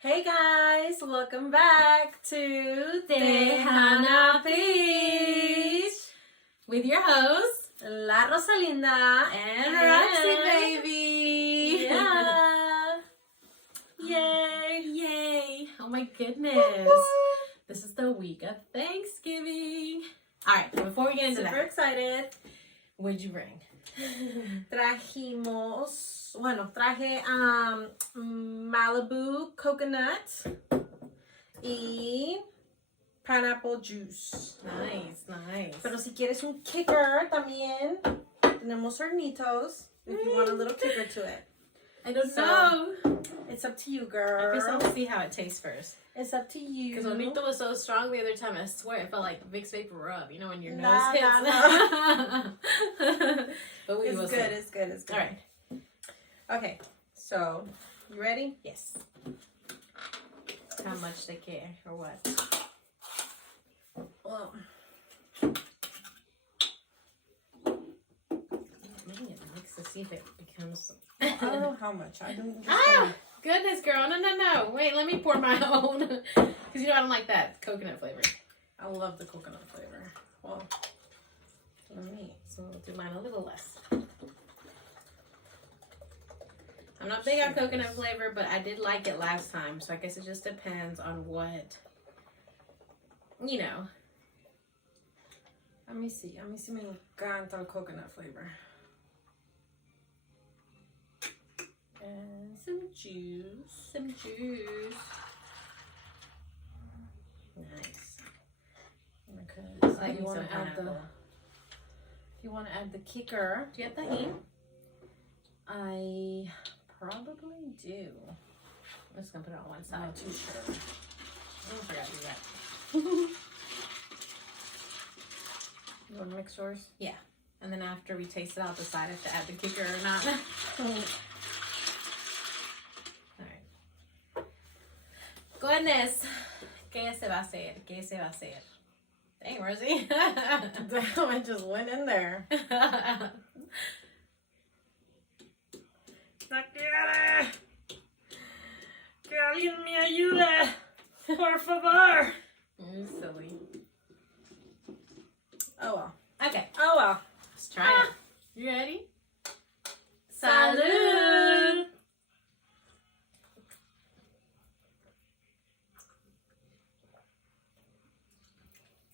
Hey guys, welcome back to Tejana Peach with your hosts La Rosalinda and Roxy baby. Yeah. Yay. Yay. Oh my goodness. This is the week of Thanksgiving. Alright, before we get into Super that, excited. what'd you bring? Traje Malibu coconut y pineapple juice. Nice. Pero si quieres un kicker también, tenemos hornitos if you want a little kicker to it. I don't So, know. It's up to you, I guess girl. I'll see how it tastes first. It's up to you. Because Hornito was so strong the other time, I swear it felt like Vicks Vapor Rub. You know when your nose Nah, hits. But we will It's see. good, it's good, it's good. All right. Okay, so, you ready? Yes. How much they care or what? Well, Maybe it mix to see if it becomes. I don't know how much. I don't Ah! Goodness, girl. No. Wait, let me pour my own. Because you know I don't like that coconut flavor. I love the coconut flavor. Well, let me. So we'll do mine a little less. I'm not big on coconut flavor, but I did like it last time. So I guess it just depends on what, you know. Let me see. Me encanta el coconut flavor. And some juice. Nice. Because Like if you want to add pineapple. if you want to add the kicker, Do you have tahini? I probably do. I'm just gonna put it on one I'm side. not too sure. I forgot to do that. You want to mix yours? Yeah. And then after we taste it, I'll decide if to add the kicker or not. Alright. Goodness. ¿Qué se va a hacer? Dang, Rosie. Damn, I just went in there. ¡No quiere! ¡Que alguien me ayude! ¡Por favor! You're silly. Oh well. Okay, Oh well. let's try it. You ready? Salud!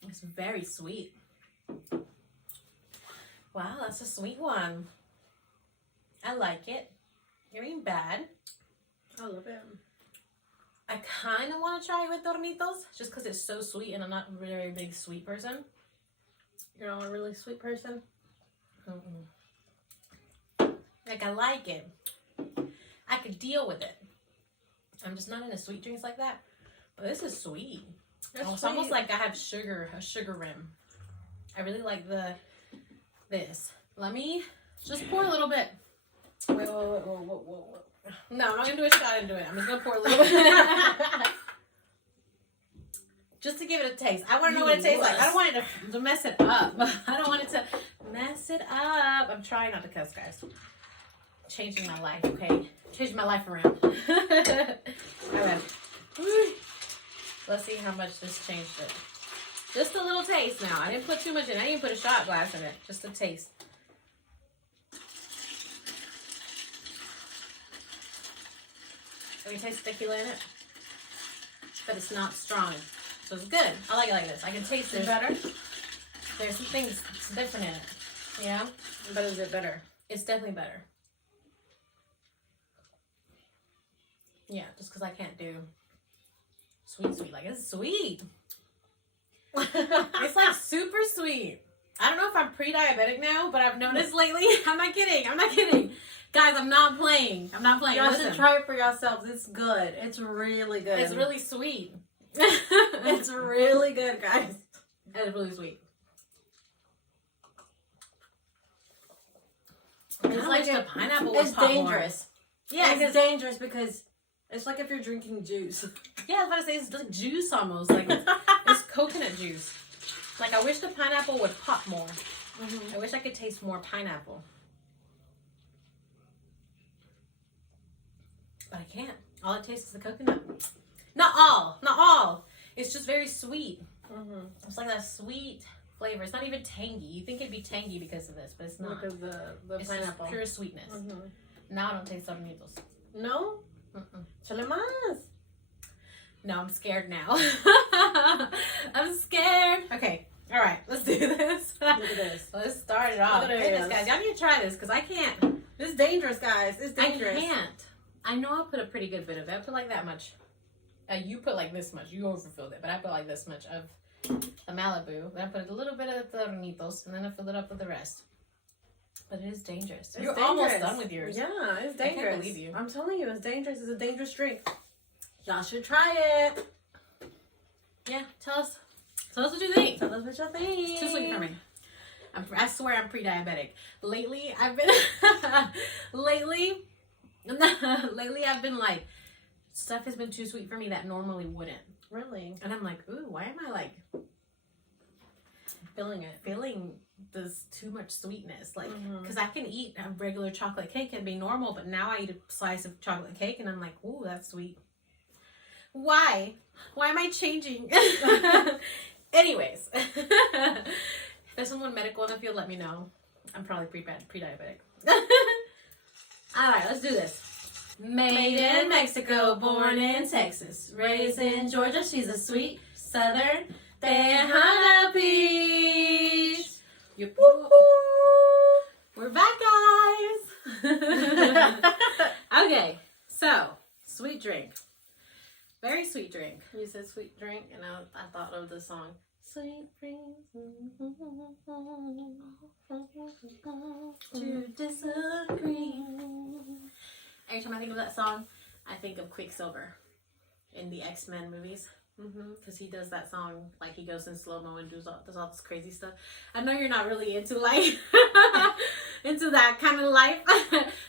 It's very sweet. Wow, that's a sweet one. I like it. It ain't bad. I love it. I kind of want to try it with Hornitos just because it's so sweet and I'm not a very big sweet person. You're not a really sweet person? Like, I like it. I could deal with it. I'm just not into sweet drinks like that. But this is sweet. It's almost like I have a sugar rim. I really like this. Let me just pour a little bit. Wait. No, I'm not going to do a shot into it. I'm just going to pour a little bit. Just to give it a taste. I want to know what it tastes like. I don't want it to mess it up. I don't want it to mess it up. I'm trying not to cuss, guys. Changing my life, okay? Changing my life around. Alright. Let's see how much this changed it. Just a little taste now. I didn't put too much in. I didn't put a shot glass in it. Just a taste. I can taste tequila in it. But it's not strong. So it's good. I like it like this. I can taste it better. There's some things that's different in it. You know? But is it better? It's definitely better. Yeah, just because I can't do sweet. Like, it's sweet. It's like super sweet. I don't know if I'm pre-diabetic now, but I've noticed lately. I'm not kidding. Guys, I'm not playing. Y'all Listen. should try it for yourselves. It's good. It's really good. It's really sweet. It's really good, guys. It's really sweet. It's like the pineapple it's was dangerous. Yeah, It's dangerous because it's like if you're drinking juice. yeah, I was about to say it's like juice almost. Like it's coconut juice. Like I wish the pineapple would pop more. I wish I could taste more pineapple. but I can't. All it tastes is the coconut. Not all. It's just very sweet. Mm-hmm. It's like that sweet flavor. It's not even tangy. You think it'd be tangy because of this, but it's not. Because the It's pineapple. just pure sweetness. Mm-hmm. Now I don't taste Hornitos. No? Mm-mm. Chale más. No, I'm scared now. I'm scared. Okay, all right, let's do this. Look at this. Let's start it off. Look at Goodness, this. guys, y'all need to try this because I can't. It's dangerous, guys. It's dangerous. I can't. I know I put a pretty good bit of it. I put like that much. You put like this much. You overfilled it, but I put like this much of the Malibu. Then I put a little bit of the Hornitos, and then I fill it up with the rest. But it is dangerous. It's You're dangerous. almost done with yours. Yeah, it's I can't dangerous. believe you. I'm telling you, it's dangerous. It's a dangerous drink. Y'all should try it. Yeah, tell us what you think. Tell us what you think. It's too sweet for me. I swear I'm pre-diabetic. Lately, I've been lately I've been like, stuff has been too sweet for me that normally wouldn't. Really? And I'm like, ooh, why am I like feeling this too much sweetness? Like, because I can eat a regular chocolate cake and be normal, but now I eat a slice of chocolate cake and I'm like, ooh, that's sweet. Why am I changing? Anyways, if there's someone medical in the field, let me know. I'm probably pre-diabetic. All right, let's do this. Made in Mexico, born in Texas, raised in Georgia. She's a sweet Southern Tejana peach. Yep. We're back, guys. Okay, so sweet drink, very sweet drink. You said sweet drink, and I thought of the song. Sweet dreams To disagree. Every time I think of that song, I think of Quicksilver in the X-Men movies. Because he does that song, like he goes in slow-mo and does all this crazy stuff. I know you're not really into like into that kind of life,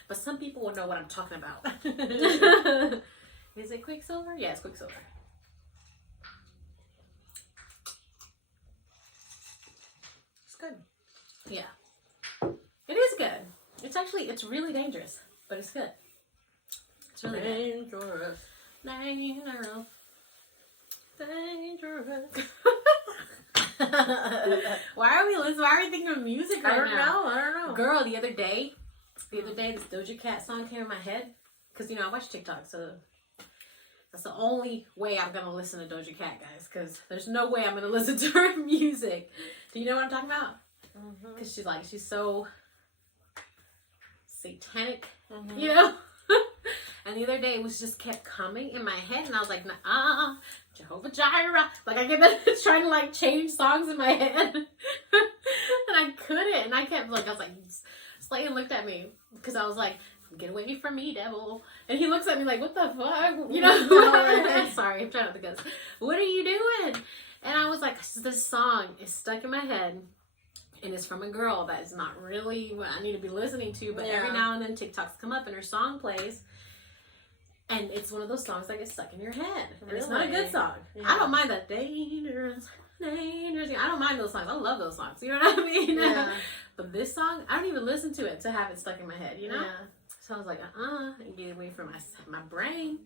but some people will know what I'm talking about. Is it Quicksilver? Yeah, it's Quicksilver. It's good. Yeah, it is good. It's really dangerous, but it's good. It's really good. Dangerous. Dangerous. Dangerous. Why are we listening? Why are we thinking of music right now? I don't know. Girl, the other day, this Doja Cat song came in my head. Because, I watch TikTok, so that's the only way I'm going to listen to Doja Cat, guys. Because there's no way I'm going to listen to her music. Do you know what I'm talking about? Because she's so satanic, And the other day, it just kept coming in my head, and I was like, Jehovah Jireh. Like, I kept trying to, change songs in my head. And I couldn't. And I kept, I was like, Slayton looked at me, because I was like, get away from me, devil. And he looks at me like, what the fuck? Sorry, I'm trying not to cuss. What are you doing? And I was like, this song is stuck in my head. And it's from a girl that is not really what I need to be listening to. But every now and then TikToks come up and her song plays. And it's one of those songs that gets stuck in your head. And it's not a good song. Yeah. I don't mind that dangerous. I don't mind those songs. I love those songs. You know what I mean? Yeah. But this song, I don't even listen to it to have it stuck in my head, Yeah. So I was like, and get away from my brain.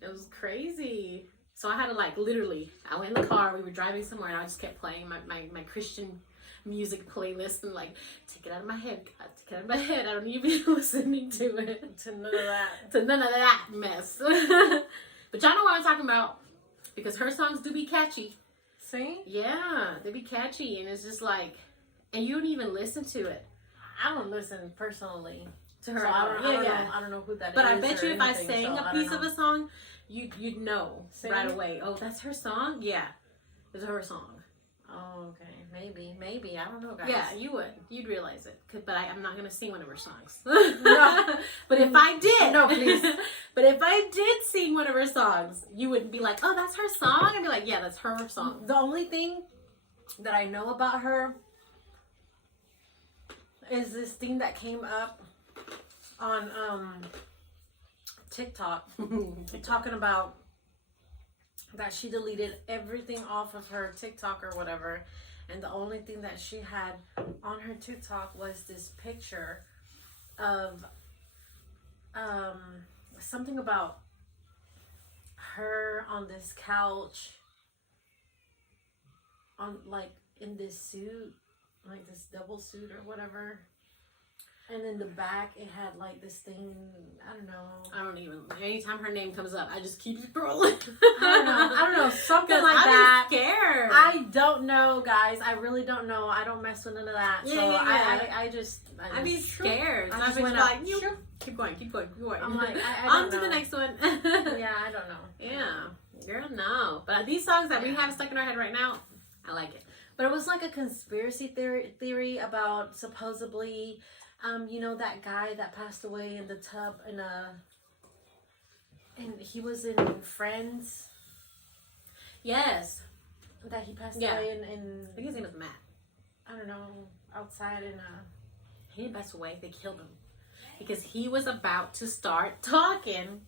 It was crazy. So I had to literally, I went in the car, we were driving somewhere, and I just kept playing my Christian music playlist and take it out of my head, God, take it out of my head. I don't need to be listening to it. To none of that. To none of that mess. But y'all know what I'm talking about. Because her songs do be catchy. See? Yeah, they be catchy, and it's just and you don't even listen to it. I don't listen personally To her, so I don't know who that is. But I bet you if I anything, sang so a I don't piece of know. a song, you'd know See? right away. Oh, that's her song? Yeah. It's her song. Oh, okay. Maybe. I don't know, guys. Yeah, you would. You'd realize it. But I'm not going to sing one of her songs. No. But if I did. No, please. But if I did sing one of her songs, you wouldn't be like, oh, that's her song? I'd be like, yeah, that's her song. The only thing that I know about her is this thing that came up on TikTok talking about that she deleted everything off of her TikTok or whatever, and the only thing that she had on her TikTok was this picture of something about her on this couch, on like in this suit, like this double suit or whatever. And in the back, it had like this thing. I don't know. I don't even. Anytime her name comes up, I just keep scrolling. I don't know. Something like I'm that. scared. I don't know, guys. I really don't know. I don't mess with none of that. Yeah, so yeah. I just. I'd be scared. I I'd just be went like, up. you Shoop. keep going. I'm like, I on don't to know. the next one. Yeah, I don't know. Yeah, girl, no. But these songs that we have stuck in our head right now, I like it. But it was like a conspiracy theory about supposedly, you know, that guy that passed away in the tub and he was in Friends. Yes. That he passed Yeah. away in I think his name is Matt. I don't know, outside in He didn't pass away. They killed him because he was about to start talking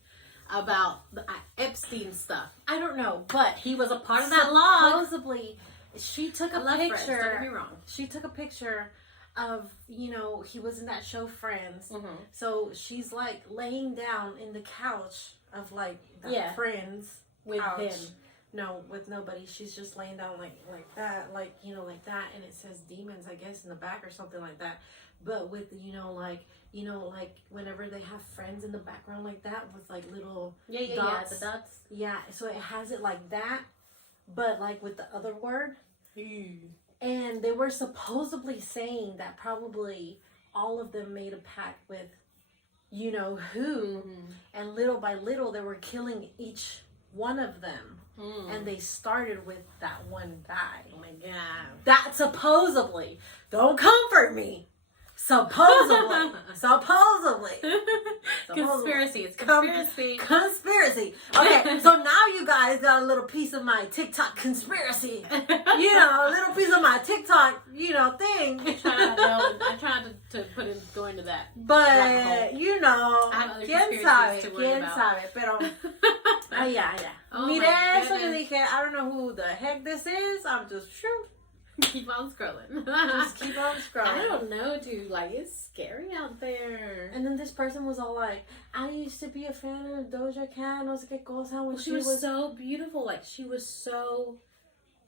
about the Epstein stuff. I don't know, but He was a part of that log. supposedly she took I a love Friends, don't picture. get me wrong. She took a picture of, you know, he was in that show Friends. Mm-hmm. So she's like laying down in the couch of like the Yeah. Friends With couch. him. No, with nobody. She's just laying down like that, like, you know, like that, and it says demons, I guess, in the back or something like that. But with, you know, like whenever they have Friends in the background like that with like little Yeah, dots. the dots. Yeah, so it has it like that, but like with the other word. And they were supposedly saying that probably all of them made a pact with, you know who, and little by little they were killing each one of them. And they started with that one guy. Oh my god. That supposedly, don't comfort me. Supposedly. Supposedly. Conspiracy. It's Com- conspiracy. Conspiracy. Okay, so now you guys got a little piece of my TikTok conspiracy. You know, a little piece of my TikTok, you know, thing. I tried to go into that. rabbit But, hole. you know, I have other quién conspiracies sabe, to worry quién about. sabe. Pero, yeah. Oh Mire my eso, yo goodness. dije, I don't know who the heck this is. I'm just, shoo, Keep on scrolling. just keep on scrolling. I don't know, dude. Like, it's scary out there. And then this person was all like, I used to be a fan of Doja Cat, no sé qué cosa, when She was so beautiful. Like, she was so...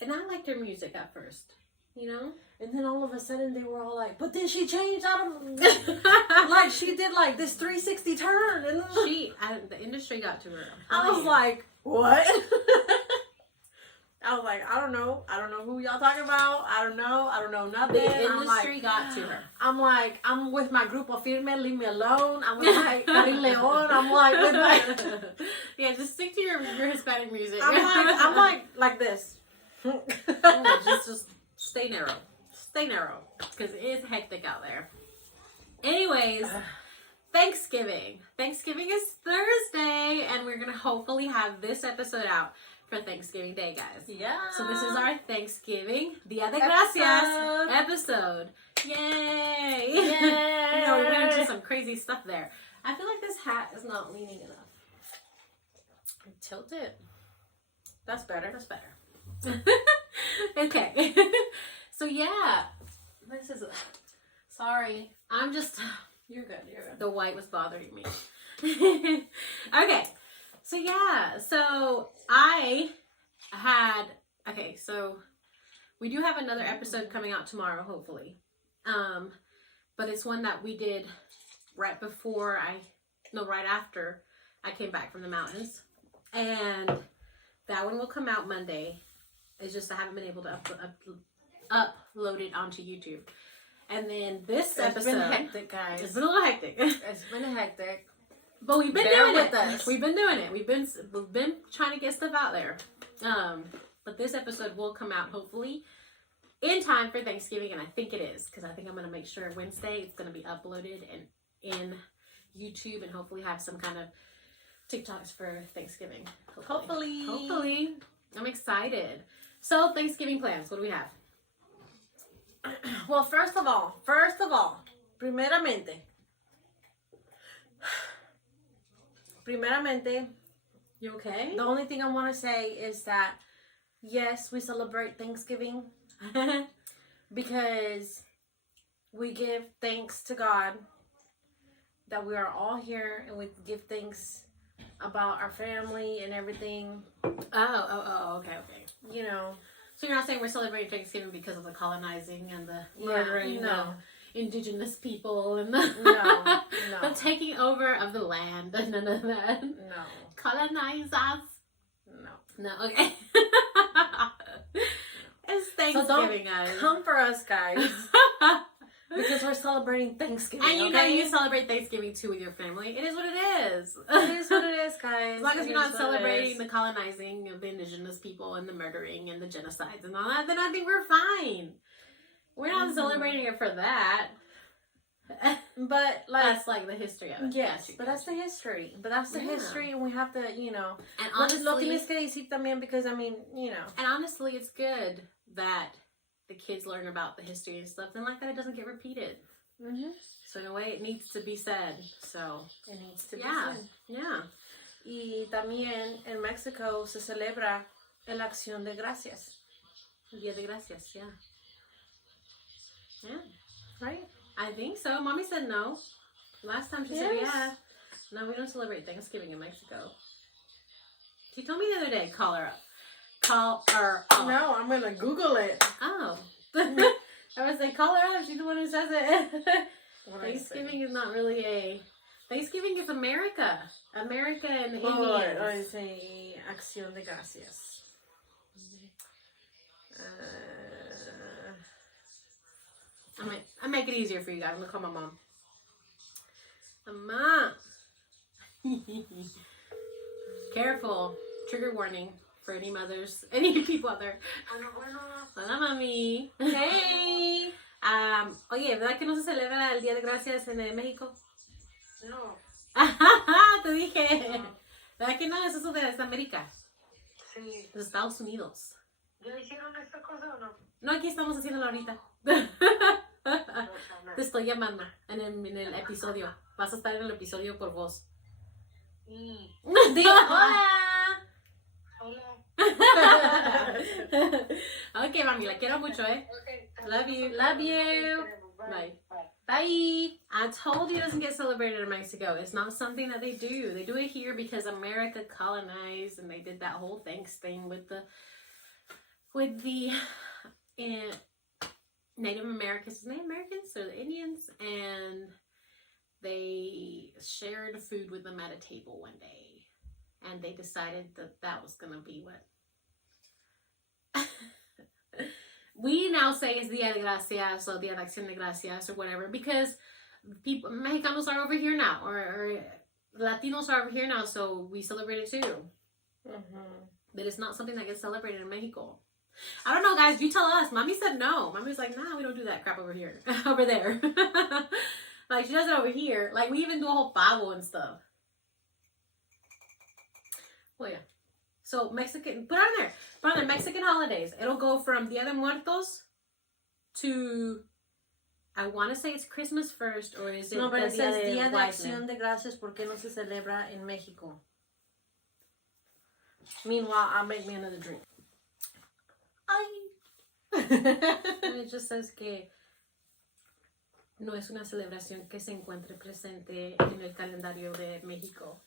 And I liked her music at first. You know? And then all of a sudden they were all like, but then she changed out of, like, she did like this 360 turn. And the industry got to her. I was like, what? I was like, I don't know who y'all talking about. I don't know nothing. The I'm industry like, got to her. I'm like, I'm with my Grupo Firme, leave me alone. I'm with my Karin Leon. I'm like with my, Yeah, just stick to your Hispanic music. I'm like this. just stay narrow. Stay narrow. Because it is hectic out there. Anyways, Thanksgiving. Thanksgiving is Thursday, and we're going to hopefully have this episode out for Thanksgiving Day, guys. Yeah. So this is our Thanksgiving Dia de Gracias episode. Yay! Yay! You know, we went into some crazy stuff there. I feel like this hat is not leaning enough. Tilt it. That's better. That's better. Okay. So yeah, this is. Sorry, I'm just. You're good. You're good. The white was bothering me. Okay. So yeah. So I had. Okay. So we do have another episode coming out tomorrow, hopefully. But it's one that we did right after I came back from the mountains, and that one will come out Monday. It's just I haven't been able to upload it onto YouTube. And then this episode, It's been hectic, guys. it's been a little hectic. It's been hectic. But we've been Bear doing with it. us. We've been doing it. We've been trying to get stuff out there. But this episode will come out hopefully in time for Thanksgiving, and I think it is because I think I'm gonna make sure Wednesday it's gonna be uploaded and in YouTube, and hopefully have some kind of TikToks for Thanksgiving. Hopefully, I'm excited. So Thanksgiving plans. What do we have? Well, first of all, primeramente, You okay? the only thing I want to say is that, yes, we celebrate Thanksgiving because we give thanks to God that we are all here, and we give thanks about our family and everything. Okay. You know, So you're not saying we're celebrating Thanksgiving because of the colonizing and the murdering no. of indigenous people and the, No, the no, taking over of the land and none of that. no, Colonize us. no. No, okay. It's So don't Thanksgiving, guys. come for us, guys, because we're celebrating Thanksgiving. And you know okay? you celebrate Thanksgiving too with your family. It is what it is. It is what it is, guys. As long as It you're not is what it celebrating is. the colonizing of the indigenous people and the murdering and the genocides and all that, then I think we're fine. We're not Mhm. celebrating it for that. But like, That's like the history of it. yes, Gotcha, but that's the gotcha. history. But that's the Yeah. history, and we have to, you know, And lo honestly, tienes que decir también because I mean, you know, it's good that the kids learn about the history and stuff, and like that it doesn't get repeated. So in a way, it needs to be said. So it needs to be yeah, said. yeah. Y también en México se celebra el Acción de Gracias, Dia de Gracias, yeah. Yeah. right? I think so. Mommy said no. Last time she said Yes. yeah. No, we don't celebrate Thanksgiving in Mexico. She told me the other day, call her up. Call her up. No, I'm gonna Google it. Oh. I was like, call her up. She's the one who says it. Thanksgiving is not really a... Thanksgiving is America. America and the Indians. Oh, dice Acción de Gracias. I make it easier for you guys. I'm gonna call my mom. Mama. Careful. Trigger warning for any mothers, any people out there. Hola, mami. Hey. Oye, ¿verdad que no se celebra el Día de Gracias en México? No, Te dije. ¿Verdad que no? Eso es de América, sí. de Estados Unidos. ¿Ya hicieron esta cosa o no? No, aquí estamos haciéndolo ahorita. No, o sea, no. Te estoy llamando en el episodio. Vas a estar en el episodio por voz. Y, Di hola. hola. Ok, mami, la quiero mucho, ¿eh? Okay, Love you. Love you. Bye. Bye. Bye. I told you it doesn't get celebrated in Mexico. It's not something that they do. They do it here because America colonized and they did that whole thanks thing with the Native Americans or the Indians, and they shared food with them at a table one day, and they decided that was gonna be what we now say is Dia de Gracias or Dia de Acción de Gracias or whatever, because people Mexicanos are over here now, or Latinos are over here now, so we celebrate it too. But it's not something that gets celebrated in Mexico. I don't know, guys. You tell us. Mommy said no. Mommy was like, nah, we don't do that crap over here. Over there. Like, she does it over here. Like, we even do a whole pavo and stuff. Well, yeah. So, Mexican, put on there, Mexican holidays. It'll go from Dia de Muertos to, I want to say it's Christmas first, or is it No, pero the it says de Día de Wise Men? Acción de Gracias porque no se celebra en México. Meanwhile, I'll make me another drink. And it just says que no es una celebración que se encuentre presente en el calendario de México.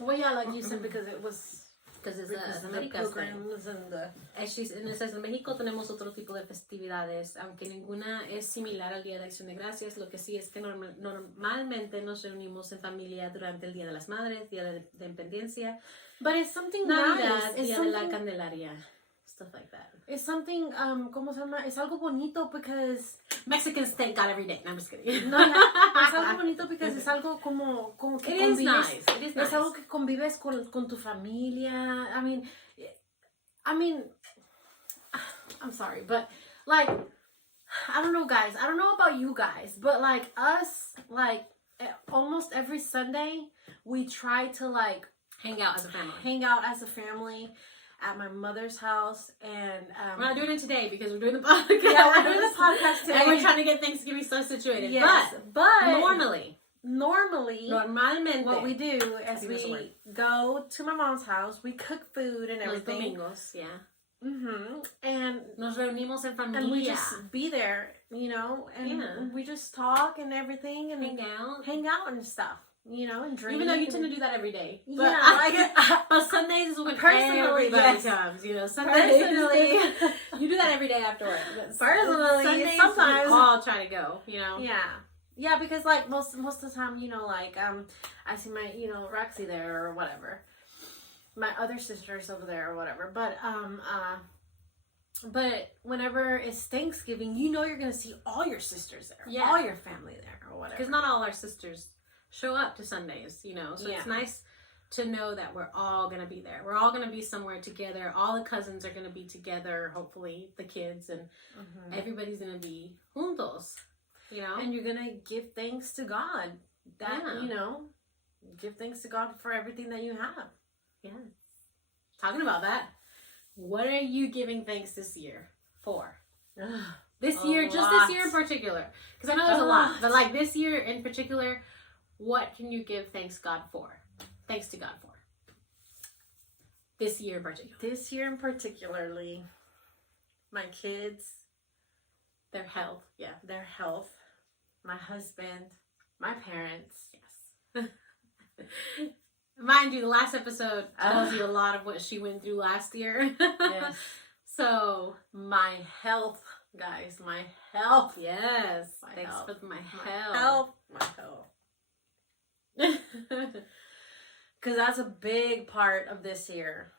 Well, yeah, like you said, because it was Because it's because the the America's thing. pilgrims and the... And it says, en México tenemos otro tipo de festividades, aunque ninguna es similar al Día de Acción de Gracias. Lo que sí es que normalmente nos reunimos en familia durante el Día de las Madres, Día de Independencia, But it's something Navidad, nice. It's Día de la something, Candelaria, stuff like that. it's something, ¿cómo se llama? Es algo bonito because... Mexicans thank God every day. No, I'm just kidding. No, es algo bonito because es algo como que It is convives. nice. It is nice. Es algo que convives con tu familia. I mean, I'm sorry, but like, I don't know, guys. I don't know about you guys, but like us, like almost every Sunday, we try to like Hang out as a family. hang out as a family at my mother's house, and We're not doing it today because we're doing the podcast. Yeah, we're doing the podcast today. And we're trying to get Thanksgiving stuff situated. yes, but Normally, normalmente, what we do is think that's a we word. go to my mom's house, we cook food and los everything, domingos, yeah. and Nos reunimos en familia. we just be there, you know, and Yeah. we just talk and everything and hang out. hang out and stuff. you know, and drink. Even though you tend to do that every day. But, Yeah, but Sundays is when Personally, everybody yes. comes. You know, Sundays. personally, You do that every day after work. But Personally, Sundays sometimes- we all try to go. You know. yeah, because like most of the time, you know, like I see my, you know, Roxy there or whatever, my other sisters over there or whatever, but whenever it's Thanksgiving, you know, you're gonna see all your sisters there, Yeah. all your family there or whatever. Because not all our sisters show up to Sundays. You know, so Yeah. it's nice to know that we're all gonna be there. We're all gonna be somewhere together. All the cousins are gonna be together. Hopefully, the kids and Mhm. everybody's gonna be juntos. You know. And you're gonna give thanks to God. That Yeah. you know, give thanks to God for everything that you have. Yeah. Talking about that, what are you giving thanks this year for? This A year, just lot. this year in particular. Because I know there's A a lot, lot. but like this year in particular, what can you give thanks to God for? This year in particular. This year in particularly, my kids, Their health. Yeah. their health, my husband, my parents. Yes. Mind you, the last episode tells you a lot of what she went through last year. Yes. So, My health, guys, my health. yes. My Thanks health. for my My health. health. My health. Because that's a big part of this year.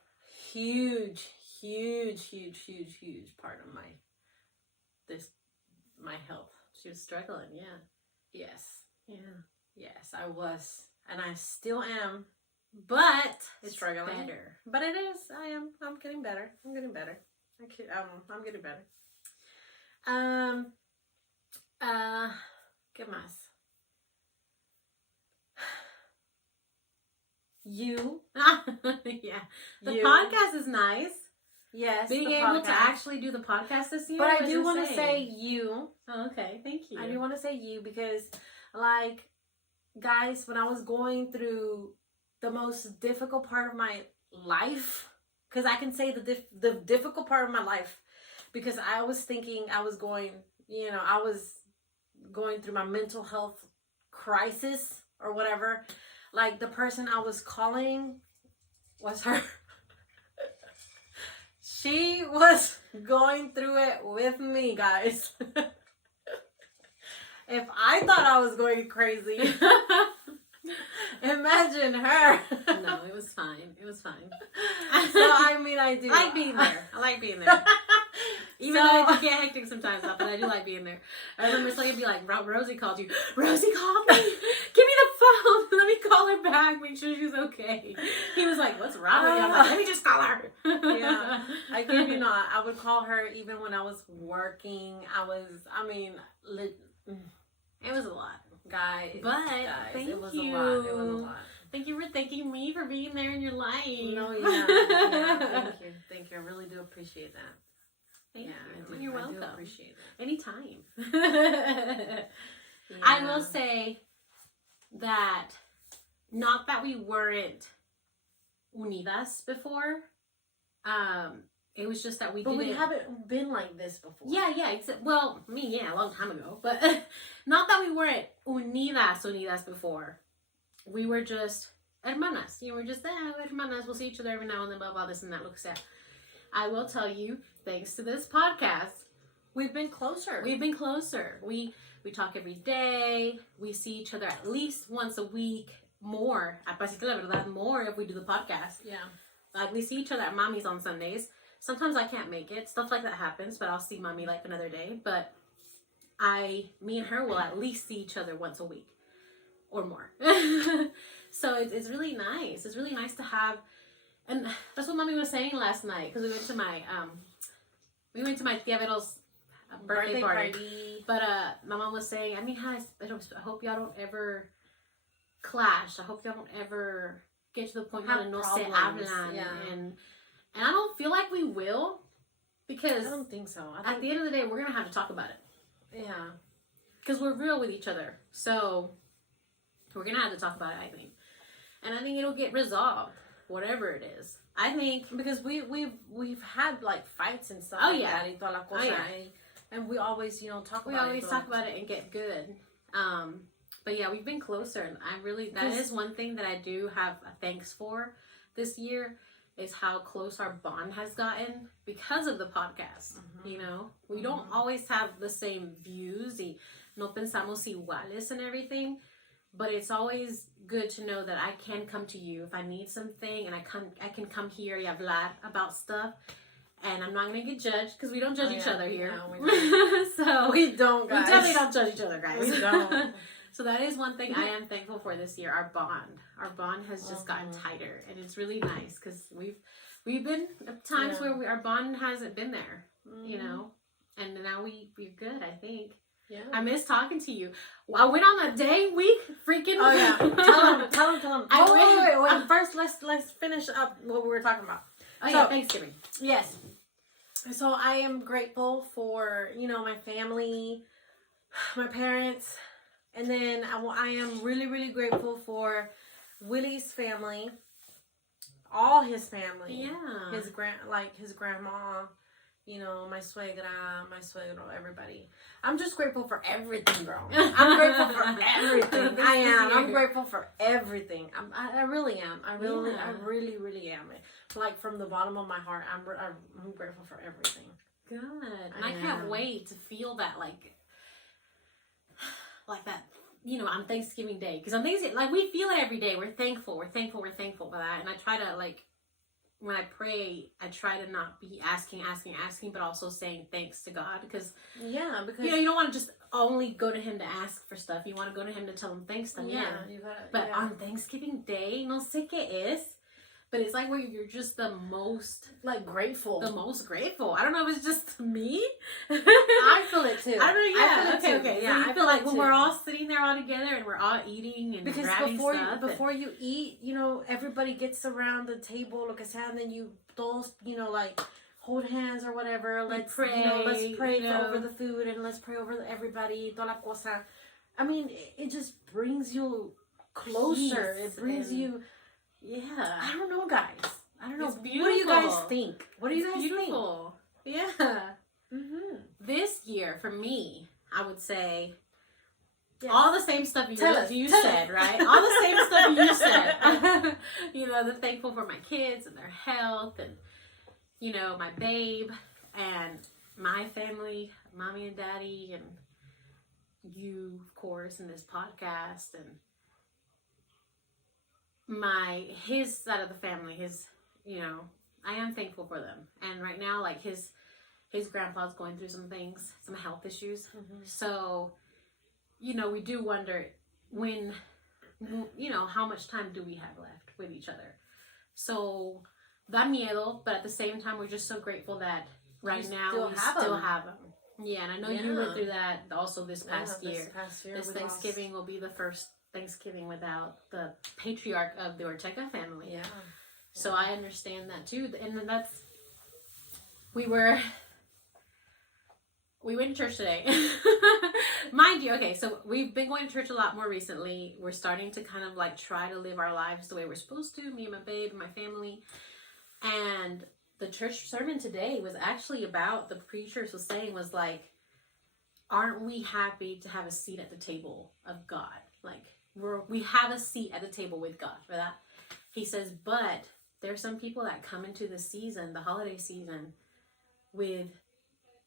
Huge, huge, huge, huge, huge part of my health. She was struggling, yeah. Yes. Yeah. Yes, I was. And I still am. But it's Struggling. better. But it is. I'm getting better. I'm getting better. I'm getting better. ¿Qué más? You. Yeah. The You. podcast is nice. Yes. Being the able podcast. to actually do the podcast this year. But I was do want to insane. say you. Oh, okay, thank you. I do want to say you because, like, guys, when I was going through the most difficult part of my life, because I can say the difficult part of my life, because I was thinking I was going through my mental health crisis or whatever. Like, the person I was calling was her. She was going through it with me, guys. If I thought I was going crazy, imagine her. No, it was fine. It was fine. So, I mean, I do. I like being there. I like being there. Even though it do get hectic sometimes, but I do like being there. I remember somebody be like, Rosie called you. Rosie called me. Give me the phone. Let me call her back. Make sure she's okay. He was like, what's wrong with you? I'm like, let me just call her. Yeah. I kid you not. I would call her even when I was working. It was a lot. Guys. But guys, thank it was you. a lot. It was a lot. Thank you for thanking me for being there in your life. No, yeah. Thank you. Thank you. I really do appreciate that. Thank Yeah, you. I do. You're I welcome. do appreciate that. Anytime. Yeah. I will say that not that we weren't unidas before. It was just that we But didn't. we haven't been like this before. Yeah. Except, well, me, yeah, a long time ago. But not that we weren't unidas before. We were just hermanas. You know, we're just hermanas. We'll see each other every now and then. Blah blah. This and that. Looks at. I will tell you, thanks to this podcast, We've been closer. we've been closer. We talk every day. We see each other at least once a week. More, para decirte la verdad, more if we do the podcast. Yeah. Like, we see each other at Mommy's on Sundays. Sometimes I can't make it. Stuff like that happens, but I'll see Mommy like another day. But me and her will at least see each other once a week or more. So it's really nice. It's really nice to have, and that's what Mommy was saying last night, because we went to my Tia Vero's birthday party. But my mom was saying, I hope y'all don't ever clash. I hope y'all don't ever get to the point Have where no se problems, hablan. yeah. And I don't feel like we will, because I don't think so. at the end of the day, we're going to have to talk about it. Yeah. Because we're real with each other. So we're going to have to talk about it, I think. And I think it'll get resolved, whatever it is. I think Because we've had like fights and stuff Oh, like yeah. that. Y toda la cosa. yeah. And we always, talk we about it. always talk about it and get good. But yeah, we've been closer, and that is one thing that I do have a thanks for this year, is how close our bond has gotten because of the podcast. You know, we don't always have the same views, y no pensamos iguales and everything, but it's always good to know that I can come to you if I need something, and I can come here y hablar about stuff, and I'm not gonna get judged because we don't judge each other here. No, we don't. So We don't, guys. we definitely don't judge each other, guys. We don't. So that is one thing I am thankful for this year. Our bond has just gotten tighter, and it's really nice because we've been at times where our bond hasn't been there, you know, and now we're good. I think. Yeah. I miss talking to you. I went on a day week freaking. Oh yeah. Tell them. Wait. First, let's finish up what we were talking about. Oh yeah, Thanksgiving. Yes. So I am grateful for, you know, my family, my parents, and then I am really, really grateful for Willie's family, all his family. Yeah. His grandma, you know, my suegro, everybody. I'm just grateful for everything, girl. I'm grateful for everything. I am. I'm grateful for everything. I really am. I really, really am. Like from the bottom of my heart, I'm grateful for everything. Good. And I can't wait to feel that, like that, you know, on Thanksgiving Day. Because on Thanksgiving, like, we feel it every day. We're thankful for that. And I try to, like, when I pray, I try to not be asking, but also saying thanks to God. Because, you know, you don't want to just only go to Him to ask for stuff. You want to go to Him to tell Him thanks también. Yeah, you gotta. But on Thanksgiving Day, no sé qué es, but it's like where you're just the most grateful. I don't know if it's just me. I feel it too. I don't know. Yeah. I feel it too. Okay. Yeah, So I you feel like it when too. we're all sitting there all together and we're all eating and Because grabbing stuff. before you eat, you know, everybody gets around the table, lo que sea, and then you todos, you know, like hold hands or whatever. Let's pray. You know, let's pray over the food and let's pray over everybody. Toda la cosa. I mean, it just brings you closer. Peace It brings you. Yeah. I don't know, guys. I don't know. It's What do you guys beautiful. think? What do you guys beautiful. Yeah. think? Mm-hmm. This year, for me, I would say Yes. all the same stuff you Tell said, us. right? All the same stuff you said. You know, the thankful for my kids and their health, and, you know, my babe and my family, mommy and daddy, and you, of course, in this podcast, and his side of the family, you know, I am thankful for them. And right now, like, his grandpa's going through some things, some health issues. Mm-hmm. So, you know, we do wonder when, you know, how much time do we have left with each other? So, da miedo, but at the same time, we're just so grateful that right now we still have them. Yeah, and I know you went through that also this past year. This Thanksgiving will be the first Thanksgiving without the patriarch of the Ortega family. Yeah. So I understand that too. And then we went to church today. Mind you, okay, so we've been going to church a lot more recently. We're starting to kind of like try to live our lives the way we're supposed to, me and my babe and my family. And the church sermon today was actually about, the preacher was saying, was like, aren't we happy to have a seat at the table of God? Like, we have a seat at the table with God for that. He says, but there's some people that come into the season, the holiday season, with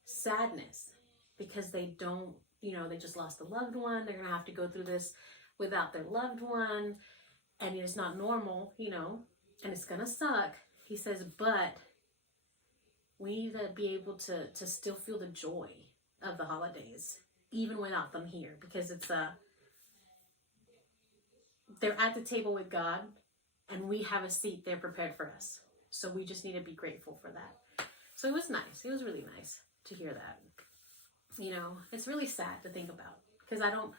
sadness because they don't, you know, they just lost a loved one. They're going to have to go through this without their loved one. And it's not normal, you know, and it's going to suck. He says, but we need to be able to still feel the joy of the holidays, even without them here, because they're at the table with God, and we have a seat there prepared for us. So we just need to be grateful for that. So it was nice. It was really nice to hear that. You know, it's really sad to think about, because I don't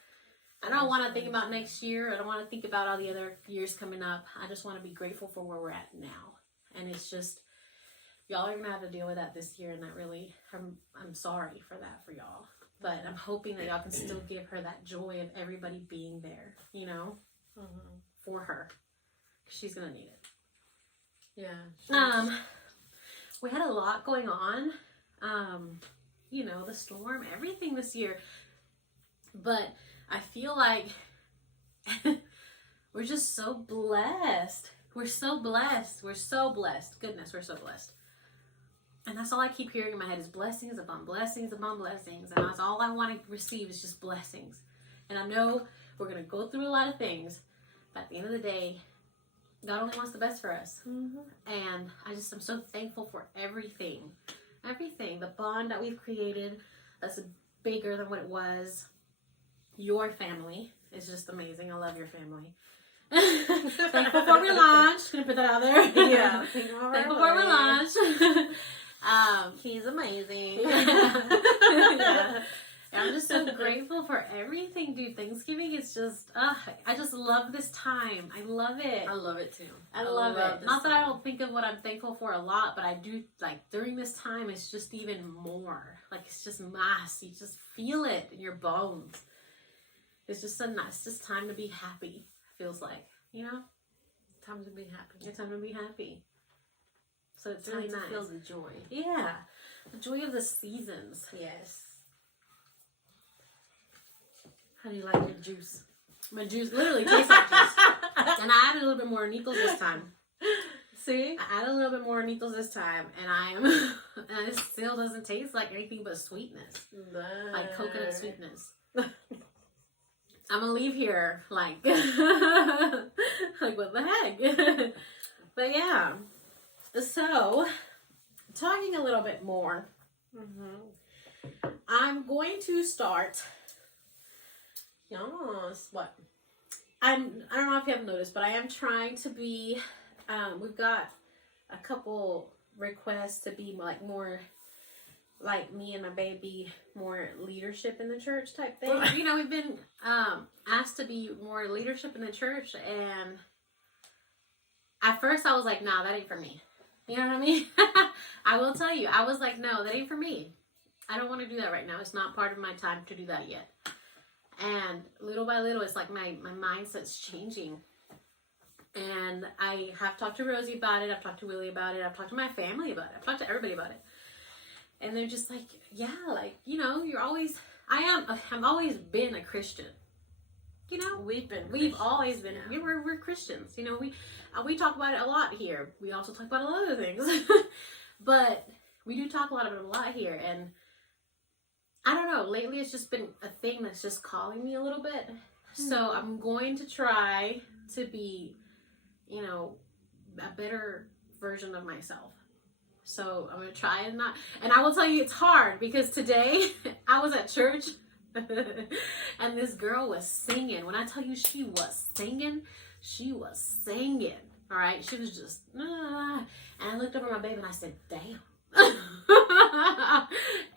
want to think about next year. I don't want to think about all the other years coming up. I just want to be grateful for where we're at now. And it's just, y'all are going to have to deal with that this year, and I'm sorry for that for y'all. But I'm hoping that y'all can still give her that joy of everybody being there, you know, for her. She's going to need it. Yeah. We had a lot going on. You know, the storm, everything this year. But I feel like We're just so blessed. We're so blessed. We're so blessed. Goodness, we're so blessed. And that's all I keep hearing in my head is blessings upon blessings upon blessings. And that's all I want to receive is just blessings. And I know we're going to go through a lot of things. But at the end of the day, God only wants the best for us. Mm-hmm. And I'm so thankful for everything. Everything. The bond that we've created that's bigger than what it was. Your family is just amazing. I love your family. Thankful for relaunch. Gonna put that out there. Yeah. Thankful for relaunch. He's amazing. Yeah. And I'm just so grateful for everything, dude. Thanksgiving is just, I just love this time. I love it. I love it too. I love it. Not that I don't think of what I'm thankful for a lot, but I do, like, during this time, it's just even more. Like, it's just mass. You just feel it in your bones. It's just it's just time to be happy, feels like, you know? Time to be happy. It's time to be happy. So it's Time really to nice. feel the joy. Yeah. The joy of the seasons. Yes. How do you like your juice? My juice literally tastes like juice. And I added a little bit more Nitos this time. See? I added a little bit more Nitos this time. And and it still doesn't taste like anything but sweetness. Like coconut sweetness. I'm gonna leave here like, like what the heck? But yeah. So, talking a little bit more, I'm going to start. Yes. What? I don't know if you have noticed, but I am trying to be. We've got a couple requests to be like more. Like me and my baby, more leadership in the church type thing. You know, we've been asked to be more leadership in the church, and at first I was like, nah, that ain't for me. You know what I mean? I will tell you, I was like, no, that ain't for me. I don't want to do that right now. It's not part of my time to do that yet. And little by little, it's like my mindset's changing. And I have talked to Rosie about it. I've talked to Willie about it. I've talked to my family about it. I've talked to everybody about it. And they're just like, yeah, like, you know, I've always been a Christian. You know, we've always been, yeah. we're Christians. You know, we talk about it a lot here. We also talk about a lot of other things. But we do talk a lot here. And I don't know, lately it's just been a thing that's just calling me a little bit. So I'm going to try to be, you know, a better version of myself. So I'm going to try and I will tell you it's hard because today I was at church and this girl was singing. When I tell you she was singing. All right. She was just, and I looked over at my babe and I said, damn.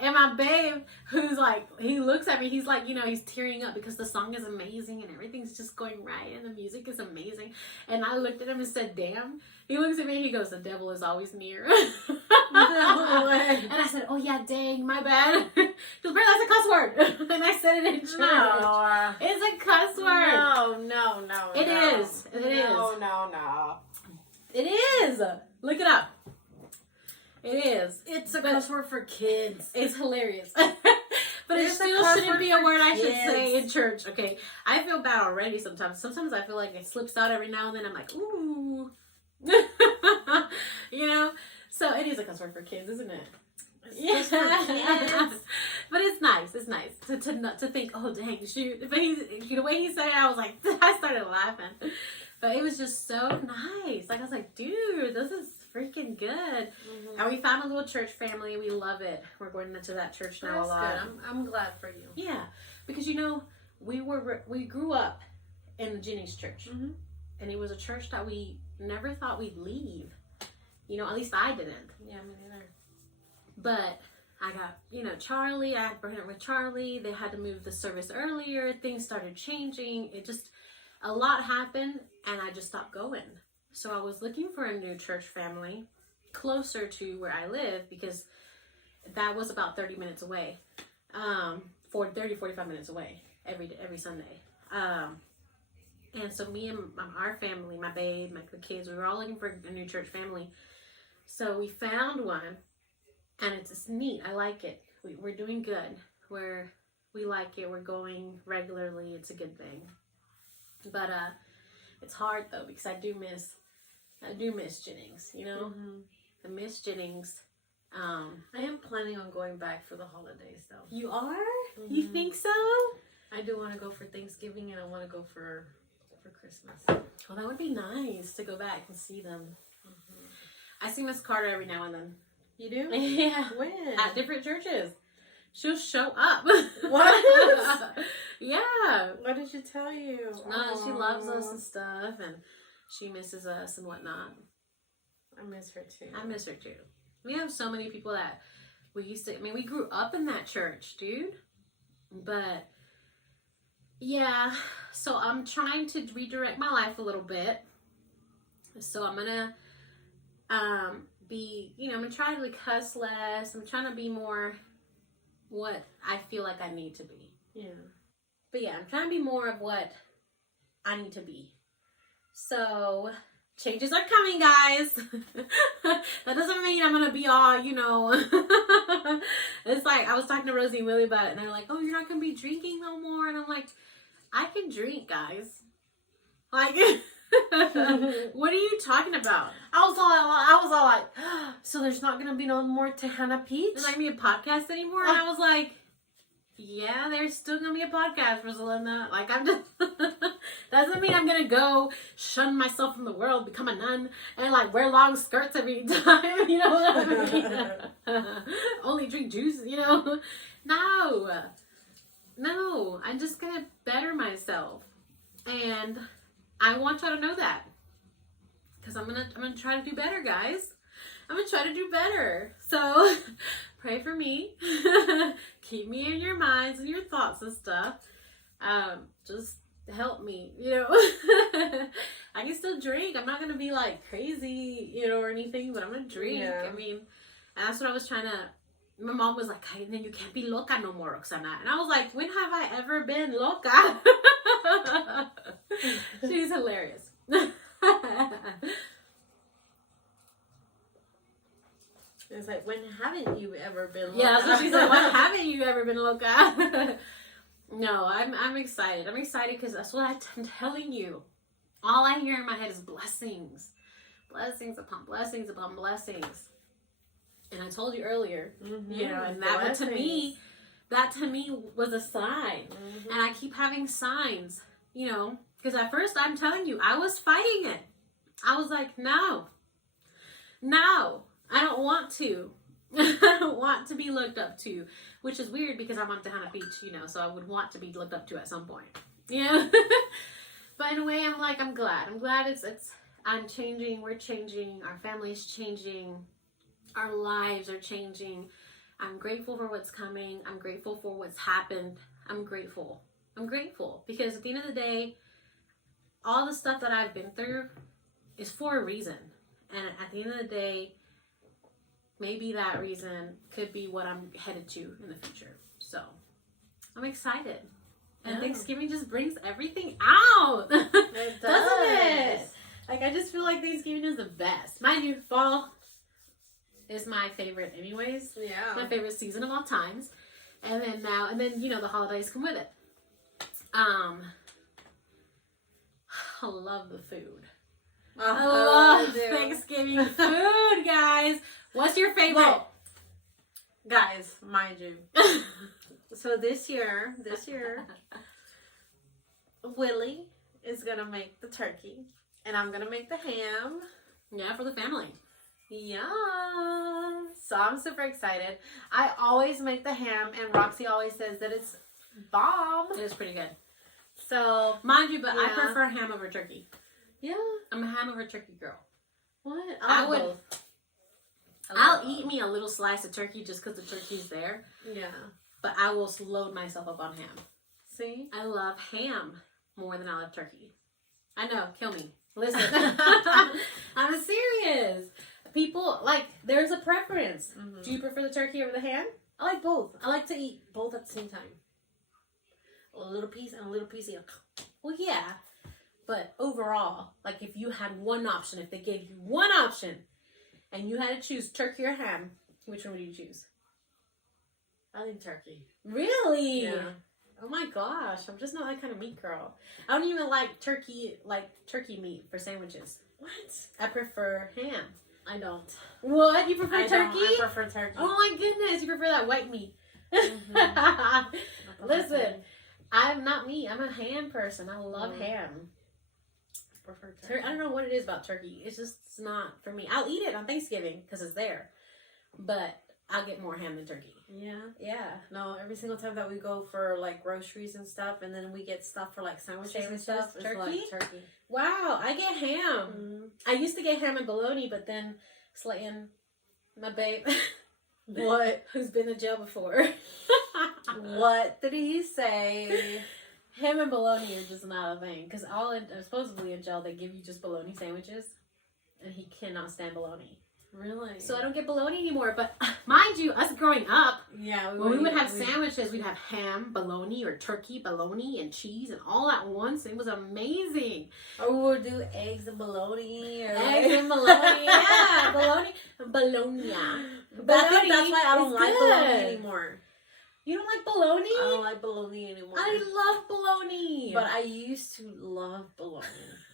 And my babe, who's like, he looks at me, he's like, you know, he's tearing up because the song is amazing and everything's just going right and the music is amazing. And I looked at him and said, damn. He looks at me and he goes, the devil is always near. No way. And I said, oh yeah, dang, my bad. He goes, bro, that's a cuss word. And I said it in church. No. It's a cuss word. No. It is. No. It is. Look it up. It is. It's a cuss word for kids. It's hilarious. But it It's a still cuss shouldn't word be a for word I should kids. say in church. Okay. I feel bad already sometimes. Sometimes I feel like it slips out every now and then. I'm like, ooh. You know? So it is a cuss word for kids, isn't it? It's for kids. But it's nice. It's nice to think, oh, dang, shoot. But the way he said it, I was like, I started laughing. But it was just so nice. Like, I was like, dude, this is freaking good. Mm-hmm. And we found a little church family. We love it. We're going into that church now That's a lot. good. I'm glad for you. Yeah, because you know we grew up in the Jenny's church, Mm-hmm. and it was a church that we never thought we'd leave. You know, at least I didn't. Yeah, me neither. But I got, you know, Charlie. I had pregnant with Charlie. They had to move the service earlier. Things started changing. It just a lot happened, and I just stopped going. So I was looking for a new church family closer to where I live because that was about 30 minutes away. 45 minutes away every Sunday. And so me and our family, my babe, the kids, we were all looking for a new church family. So we found one, and it's neat. I like it. We're doing good. We like it. We're going regularly. It's a good thing. But it's hard though because I do miss Jennings. You know, I miss Jennings. I am planning on going back for the holidays though. You are? You think so? I do want to go for Thanksgiving and I want to go for Christmas. Well, that would be nice to go back and see them. I see Miss Carter every now and then. You do? Yeah. When? At different churches. She'll show up. What? Yeah. What did she tell you? No, she loves us and stuff, and she misses us and whatnot. I miss her too. I miss her too. We have so many people that we grew up in that church, dude. But yeah, so I'm trying to redirect my life a little bit. So I'm gonna I'm gonna try to cuss less. I'm trying to be more what I feel like I need to be. Yeah. But yeah, I'm trying to be more of what I need to be. So changes are coming, guys. That doesn't mean I'm gonna be all, It's like I was talking to Rosie and Willie about it, and they're like, "Oh, you're not gonna be drinking no more," and I'm like, "I can drink, guys. Like, what are you talking about? I was all like, so there's not gonna be no more Tejana Peach? There's not gonna be a podcast anymore?" And I was like, "Yeah, there's still gonna be a podcast, Rosalinda. Like, I'm just doesn't mean I'm gonna go shun myself from the world, become a nun, and like wear long skirts every time. You know what I mean? Only drink juice. No. I'm just gonna better myself, and I want y'all to know that because I'm gonna try to do better, guys. I'm gonna try to do better. So pray for me. Keep me in your minds and your thoughts and stuff. Just help me, I can still drink. I'm not gonna be like crazy, or anything, but I'm gonna drink. Yeah. I mean, and that's what I was trying to. My mom was like, "Hey, then you can't be loca no more, Roxana." And I was like, "When have I ever been loca?" She's hilarious. It's like, when haven't you ever been? Yeah, that's what she said. When haven't you ever been loca? No, I'm excited. I'm excited because that's what I'm telling you. All I hear in my head is blessings. Blessings upon blessings upon blessings. And I told you earlier, and that to me was a sign. And I keep having signs, because at first I'm telling you, I was fighting it. I was like, no, I don't want to. I don't want to be looked up to, which is weird because I'm on Tejana Beach, so I would want to be looked up to at some point. Yeah. But in a way, I'm glad. I'm glad I'm changing. We're changing. Our family is changing. Our lives are changing. I'm grateful for what's coming. I'm grateful for what's happened. I'm grateful because at the end of the day, all the stuff that I've been through is for a reason. And at the end of the day, maybe that reason could be what I'm headed to in the future. So I'm excited. And Thanksgiving just brings everything out. It Doesn't it? Like, I just feel like Thanksgiving is the best. Mind you, fall is my favorite anyways. Yeah. My favorite season of all times. And then the holidays come with it. I love the food. I love Thanksgiving food, guys. What's your favorite? Well, guys, mind you. So this year, Willie is gonna make the turkey, and I'm gonna make the ham. Yeah, for the family. Yeah. So I'm super excited. I always make the ham, and Roxy always says that it's bomb. It is pretty good. So, Mind you, but I Yeah. prefer ham over turkey. yeah. I'm a ham over turkey girl. What? I would- both. I'll eat me a little slice of turkey just because the turkey's there, Yeah. but I will load myself up on ham. See? I love ham more than I love turkey. I know, kill me. Listen, I'm serious. People, there's a preference. Mhm. Do you prefer the turkey over the ham? I like both. I like to eat both at the same time. A little piece and a little piece. Well, yeah. But overall, if you had one option, if they gave you one option, and you had to choose turkey or ham, which one would you choose? I think turkey. Really? Yeah. Oh my gosh, I'm just not that kind of meat girl. I don't even like turkey meat for sandwiches. What? I prefer ham. I don't. What? You prefer I turkey? don't. I prefer turkey. Oh my goodness, you prefer that white meat. Mhm. I prefer Listen, turkey. I'm not meat. I'm a ham person. I love Mm. ham. I prefer turkey. I don't know what it is about turkey. It's not for me. I'll eat it on Thanksgiving because it's there, but I'll get more ham than turkey. Yeah. Yeah. No, every single time that we go for like groceries and stuff, and then we get stuff for like sandwiches and Sandwiches, stuff, it's turkey? like turkey. Wow, I get ham. Mm. I used to get ham and bologna, but then Slayton, my babe, What? who's been in jail before. What did he say? Ham and bologna are just not a thing because supposedly in jail they give you just bologna sandwiches, and he cannot stand bologna. Really? So I don't get bologna anymore. But mind you, us growing up, Yeah. when we would have sandwiches, we'd have ham, bologna, or turkey, bologna, and cheese, and all at once. It was amazing. Or we would do eggs and bologna. Or Eggs and bologna, yeah, bologna. But I think that's why I don't is like good. bologna anymore. You don't like bologna? I don't like bologna anymore. I love bologna. But I used to love bologna.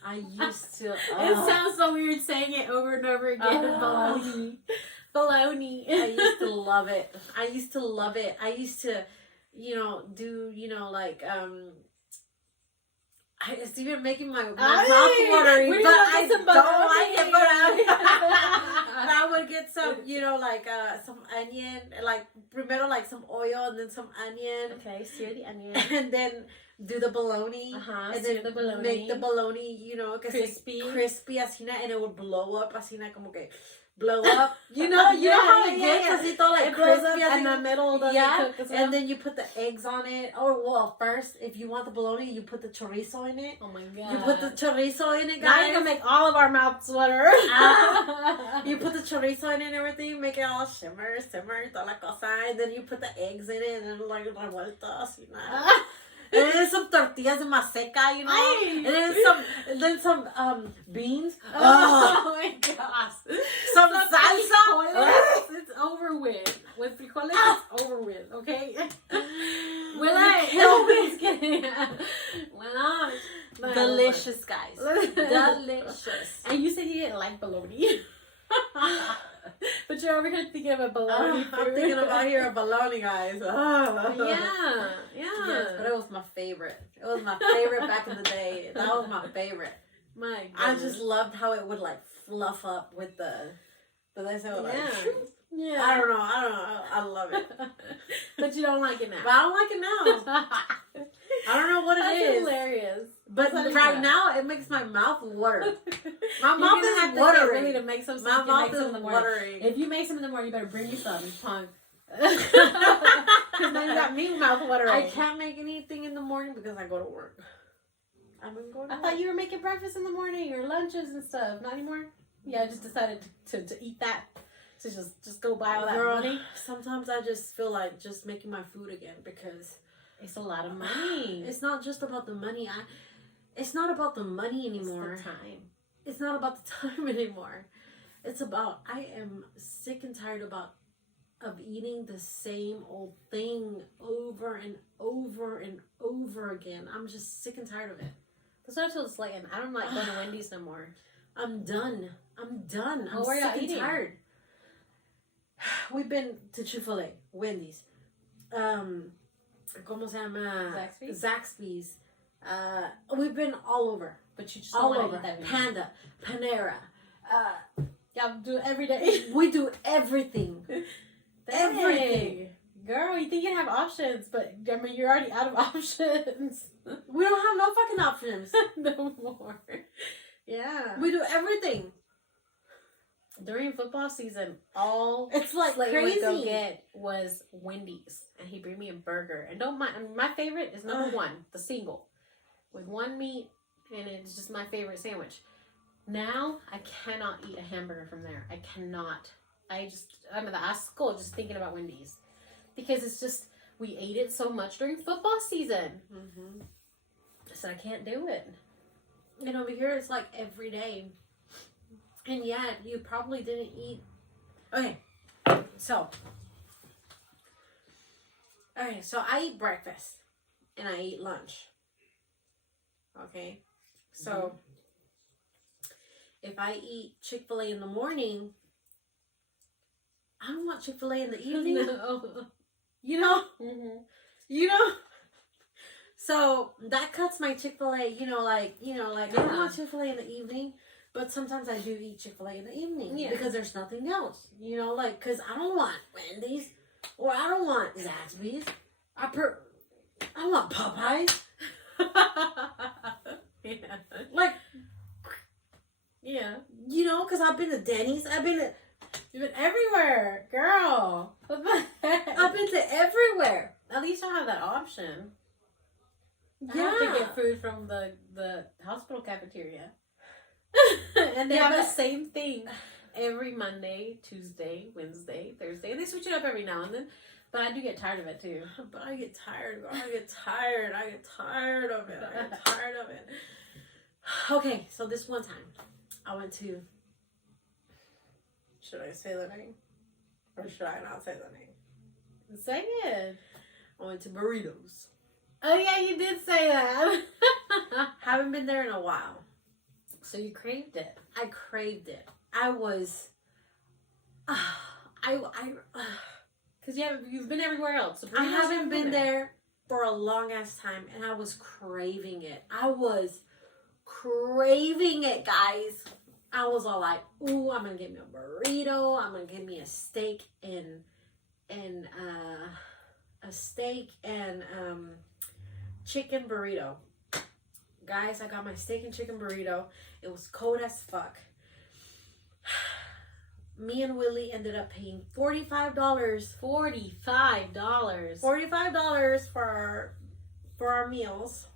I used to. It sounds so weird saying it over and over again. Bologna. Bologna. I used to love it. I used to love it. I used to, do, like, it's even making my mouth watery, we but love I some don't like it. bologna. But I would get some, some onion, like, primero, like, some oil and then some onion. Okay, sear the onion. And then do the bologna. Uh-huh, And sear then the bologna. make the bologna, que Crispy. crispy, así, and it would blow up, así, como que blow up. You know how it gets, así, todo, like, It blows crispy, up así. in the middle. Doesn't Yeah, cook as well. and then you put the eggs on it. Or, well, first, if you want the bologna, you put the chorizo in it. Oh my god. You put the chorizo in it, Now you're guys. gonna make all of our mouths water. You put the chorizo in it and everything, make it all simmer, toda la cosa, and then you put the eggs in it, and then like revuelto, así, and then some tortillas de maseca, Ay. and then some beans. Oh my gosh. Some frijoles, salsa. it's over with. With frijoles, it's over with, okay? Will I? kill me? Just kidding. Well, no. Delicious, guys. Delicious. And you said you didn't like bologna. But you're over here thinking of a bologna I'm food. thinking about here a bologna, guys. Yeah. Yes, but it was my favorite. It was my favorite back in the day. That was my favorite. My I goodness. just loved how it would like fluff up with the they say like, Yeah. I don't know. I love it. But you don't like it now. But I don't like it now. I don't know what it That's is. hilarious. But That's right hilarious. now it makes my mouth water. My You're mouth gonna have is to watering. get really to make some. My so you can mouth make some in is the morning. watering. If you make some in the morning, you better bring me some, punk. Because now you got me mouth watering. I can't make anything in the morning because I go to work. I've been going to I work. thought you were making breakfast in the morning or lunches and stuff. Not anymore. Yeah, I just decided to eat that. To just go buy all that Girl, money. sometimes I just feel like just making my food again because It's a lot of money. it's not just about the money. It's not about the money anymore. It's the time. It's not about the time anymore. It's about I am sick and tired of eating the same old thing over and over and over again. I'm just sick and tired of it. That's what I told Slayton. I don't like going to Wendy's no more. I'm done. I'm Well, where sick y'all and eating? tired. We've been to Chick-fil-A, Wendy's, ¿cómo se llama? Zaxby's? Zaxby's. We've been all over. But you just don't All want to over. eat that Wendy's. Panda, Panera. Y'all do it every day. We do everything. Dang. Everything. Girl, you think you have options, but I mean, you're already out of options. We don't have no fucking options. No more. Yeah. We do everything. During football season, all It's like Slayton would go crazy. get was Wendy's, and he'd bring me a burger. And don't mind, my favorite is number one, the single, with one meat, and it's just my favorite sandwich. Now I cannot eat a hamburger from there. I cannot. I'm at the school just thinking about Wendy's because it's just we ate it so much during football season. Mm-hmm. So I can't do it. And over here, it's like every day. And yet, you probably didn't eat. Okay, so I eat breakfast. and I eat lunch. Okay? So, if I eat Chick-fil-A in the morning, I don't want Chick-fil-A in the evening. No. You know? Mm-hmm. You know? So, that cuts my Chick-fil-A, I don't want Chick-fil-A in the evening. But sometimes I do eat Chick-fil-A in the evening. Yeah. Because there's nothing else. Because I don't want Wendy's. Or I don't want Zaxby's. I want Popeyes. Yeah. Like, Yeah. Because I've been to Denny's. You've been everywhere, girl. What the heck? I've been to everywhere. At least I have that option. I Yeah. have to get food from the hospital cafeteria. And they Yeah, have the but- same thing every Monday, Tuesday, Wednesday, Thursday. And they switch it up every now and then. But I do get tired of it too. But I get tired, girl. I get tired. I get tired of it. I get tired of it. Okay, so this one time, I went to... Should I say the name? Or should I not say the name? Say it. I went to Burritos. Oh yeah, you did say that. Haven't been there in a while. So you craved it. I craved it. I was... Because you've been everywhere else. So I Burritos haven't haven't been there for a long ass time, and I was craving it. I was craving it, guys. I was all like, "Ooh, I'm gonna get me a burrito. I'm gonna get me a steak and chicken burrito." Guys, I got my steak and chicken burrito. It was cold as fuck. Me and Willie ended up paying $45. $45. $45 for our meals.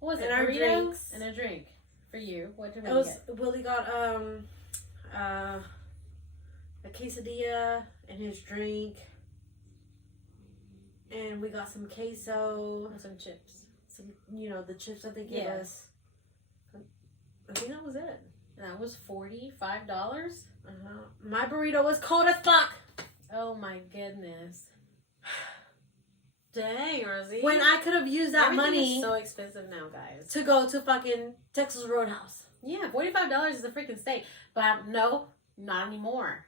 What was it? And our Burritos drinks. and a drink for you. What did It we was get? Willie got a quesadilla and his drink, and we got some queso, Some chips. some the chips that they give Yeah. us. I think that was it. And that was $45. My burrito was cold as fuck. Oh my goodness. Dang, Rosie. When I could have used that Everything money is so expensive now, guys. to go to fucking Texas Roadhouse. Yeah, $45 is a freaking steak. But no, not anymore.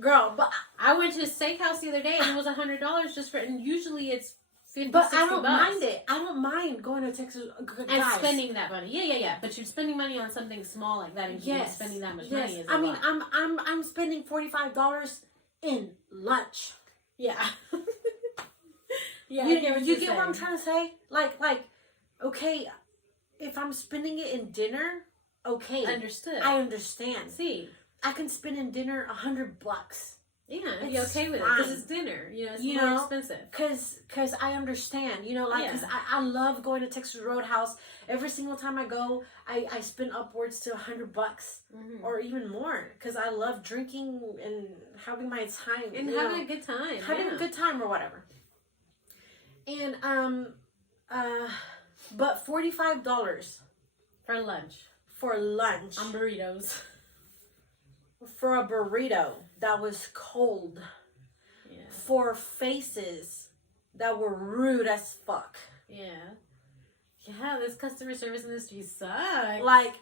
Girl, but I went to a steakhouse the other day and it was $100 just for, and usually it's 50, But 60 I don't bucks. mind it. I don't mind going to Texas. And Guys, spending that money. Yeah. But you're spending money on something small like that and yes, spending that much yes. money is I a mean, lot. I'm spending $45 in lunch. Yeah. Yeah, you I get what you you're get what I'm saying. trying to say? Like, okay, if I'm spending it in dinner, okay, Understood. I understand. see. I can spend in dinner $100. Yeah, I'd It's be okay with it fine. because it's dinner. It's You more know? expensive. Cause I understand, cause I love going to Texas Roadhouse. Every single time I go, I spend upwards to $100 Mm-hmm. or even more, cause I love drinking and having my time And having a good time. having a good time or whatever. And but $45 for lunch for lunch on burritos. for a burrito that was cold, Yeah. for faces that were rude as fuck. Yeah. Yeah, this customer service industry sucks. Like,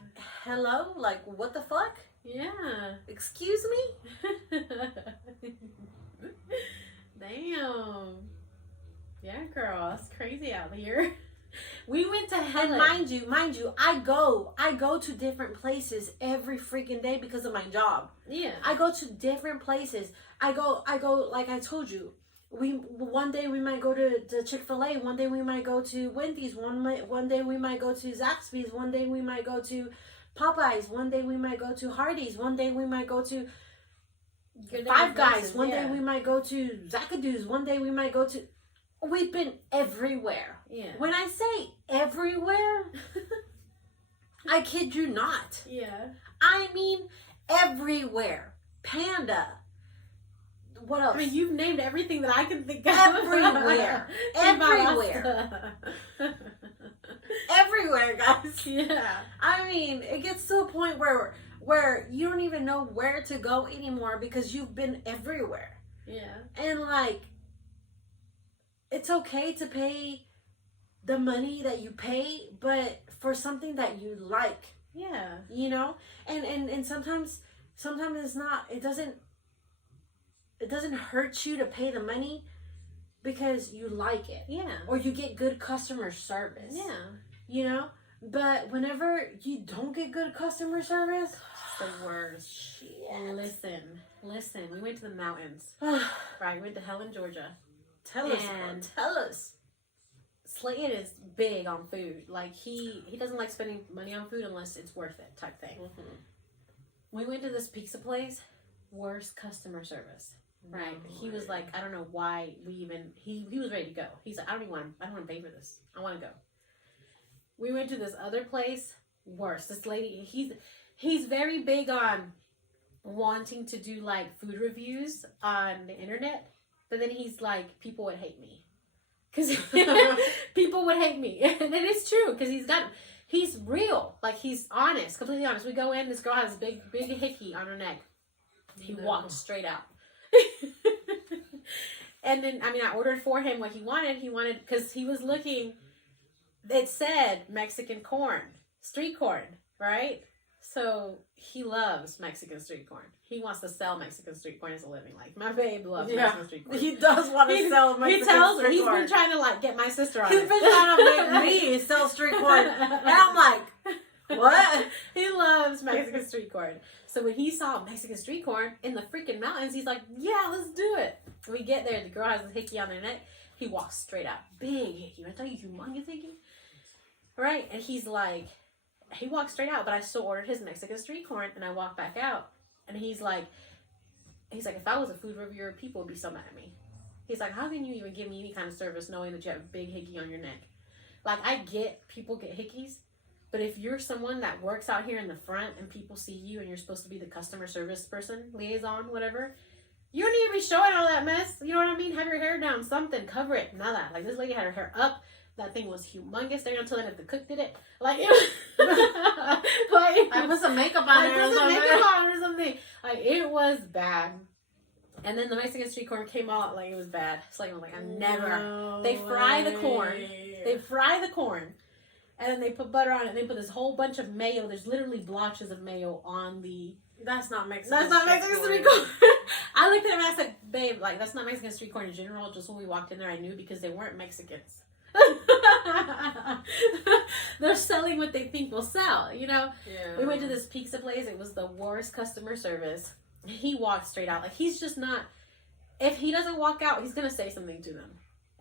hello? Like, what the fuck? Yeah. Excuse me? Damn. Yeah, girl, it's crazy out here. We went to And Helen. mind you, I go to different places every freaking day because of my job. Yeah. I go to different places. I go like I told you. One day we might go to Chick-fil-A, one day we might go to Wendy's, one day we might go to Zaxby's, one day we might go to Popeyes, one day we might go to Hardee's, one day we might go to Five Guys, one day we might go to Zacadoo's, one day we might go to... We've been everywhere. Yeah. When I say everywhere, I kid you not. Yeah. I mean everywhere. Panda. What else? I mean, you've named everything that I can think of. Everywhere. Everywhere. Everywhere, guys. Yeah. I mean, it gets to a point where you don't even know where to go anymore because you've been everywhere. Yeah. And like, it's okay to pay the money that you pay, but for something that you like, Yeah. you know? And sometimes it's not, it doesn't hurt you to pay the money because you like it. Yeah. Or you get good customer service. Yeah. You know? But whenever you don't get good customer service, It's the worst. shit. Listen. We went to the mountains. Tell Right, we went to Helen, Georgia. us, girl, tell us. Slayton is big on food. Like he doesn't like spending money on food unless it's worth it type thing. We went to this pizza place, worst customer service. Right. He was like, I don't know why we even he was ready to go. He's like, I don't want to pay for this. I want to go. We went to this other place, worse. This lady, he's very big on wanting to do like food reviews on the internet, but then he's like, people would hate me. Because people would hate me. And it is true, because he's real. Like, he's honest, completely honest. We go in, this girl has a big hickey on her neck. He walked straight out. And then, I ordered for him what he wanted. Because he was looking, it said Mexican corn, street corn, right? So he loves Mexican street corn. He wants to sell Mexican street corn as a living. Like, my babe loves Mexican street corn. He does want to sell Mexican street He's corn. been trying to, like, get my sister on He's it. been trying to make me sell street corn. And I'm like, what? He loves Mexican street corn. So when he saw Mexican street corn in the freaking mountains, he's like, yeah, let's do it. We get there, the girl has a hickey on her neck. He walks straight out. Big hickey. I tell you, humongous hickey. Right? And he's like, he walked straight out, but I still ordered his Mexican street corn, and I walked back out. And he's like, if I was a food reviewer, people would be so mad at me. He's like, how can you even give me any kind of service knowing that you have a big hickey on your neck? Like, I get people get hickeys, but if you're someone that works out here in the front and people see you and you're supposed to be the customer service person, liaison, whatever, you don't need to be showing all that mess. You know what I mean? Have your hair down, something, cover it. Nada. Like, this lady had her hair up. That thing was humongous. They're gonna tell them if the cook did it. Like, it was, I put some makeup on it or something. Like, it was bad. And then the Mexican street corn came out like it was bad. It's like, I'm like, I never. No They fry the corn. way. They fry the corn, and then they put butter on it. And they put this whole bunch of mayo. There's literally blotches of mayo on the. That's not Mexican. That's not Mexican street corn. I looked at him and I said, babe, like, that's not Mexican street corn in general. Just when we walked in there, I knew because they weren't Mexicans. They're selling what they think will sell, you know? Yeah. We went to this pizza place. It was the worst customer service. He walked straight out. Like, he's just not. If he doesn't walk out, he's going to say something to them.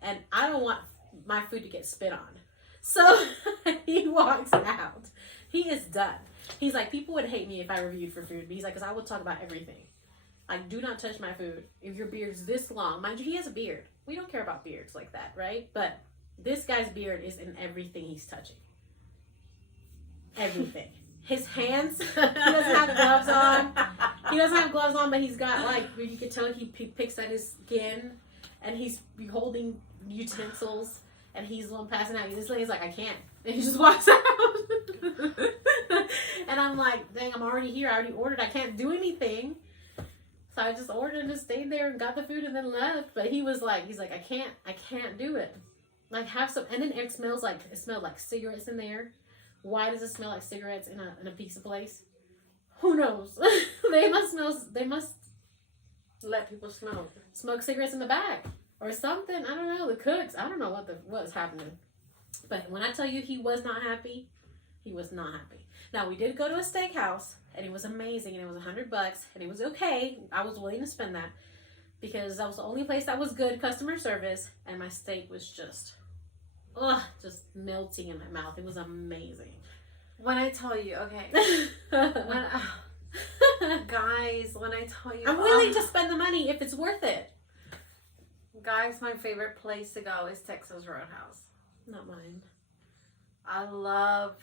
And I don't want my food to get spit on. So he walks out. He is done. He's like, people would hate me if I reviewed for food. But he's like, because I would talk about everything. Like, do not touch my food. If your beard's this long. Mind you, he has a beard. We don't care about beards like that, right? But this guy's beard is in everything he's touching. Everything. His hands, he doesn't have gloves on. He doesn't have gloves on, but he's got, like, where you can tell he picks at his skin, and he's holding utensils, and he's the one passing out. This lady's like, I can't. And he just walks out. And I'm like, dang, I'm already here. I already ordered. I can't do anything. So I just ordered and just stayed there and got the food and then left. But he's like, I can't do it. Like, have some, and then it smelled like cigarettes in there. Why does it smell like cigarettes in a pizza place? Who knows? They must Let people smoke cigarettes in the back or something. I don't know. The cooks, I don't know what's happening. But when I tell you he was not happy, he was not happy. Now, we did go to a steakhouse, and it was amazing, and it was $100, and it was okay. I was willing to spend that because that was the only place that was good customer service, and my steak was just melting in my mouth. It was amazing. When I tell you, okay. Guys, when I tell you. I'm willing to spend the money if it's worth it. Guys, my favorite place to go is Texas Roadhouse. Not mine. I love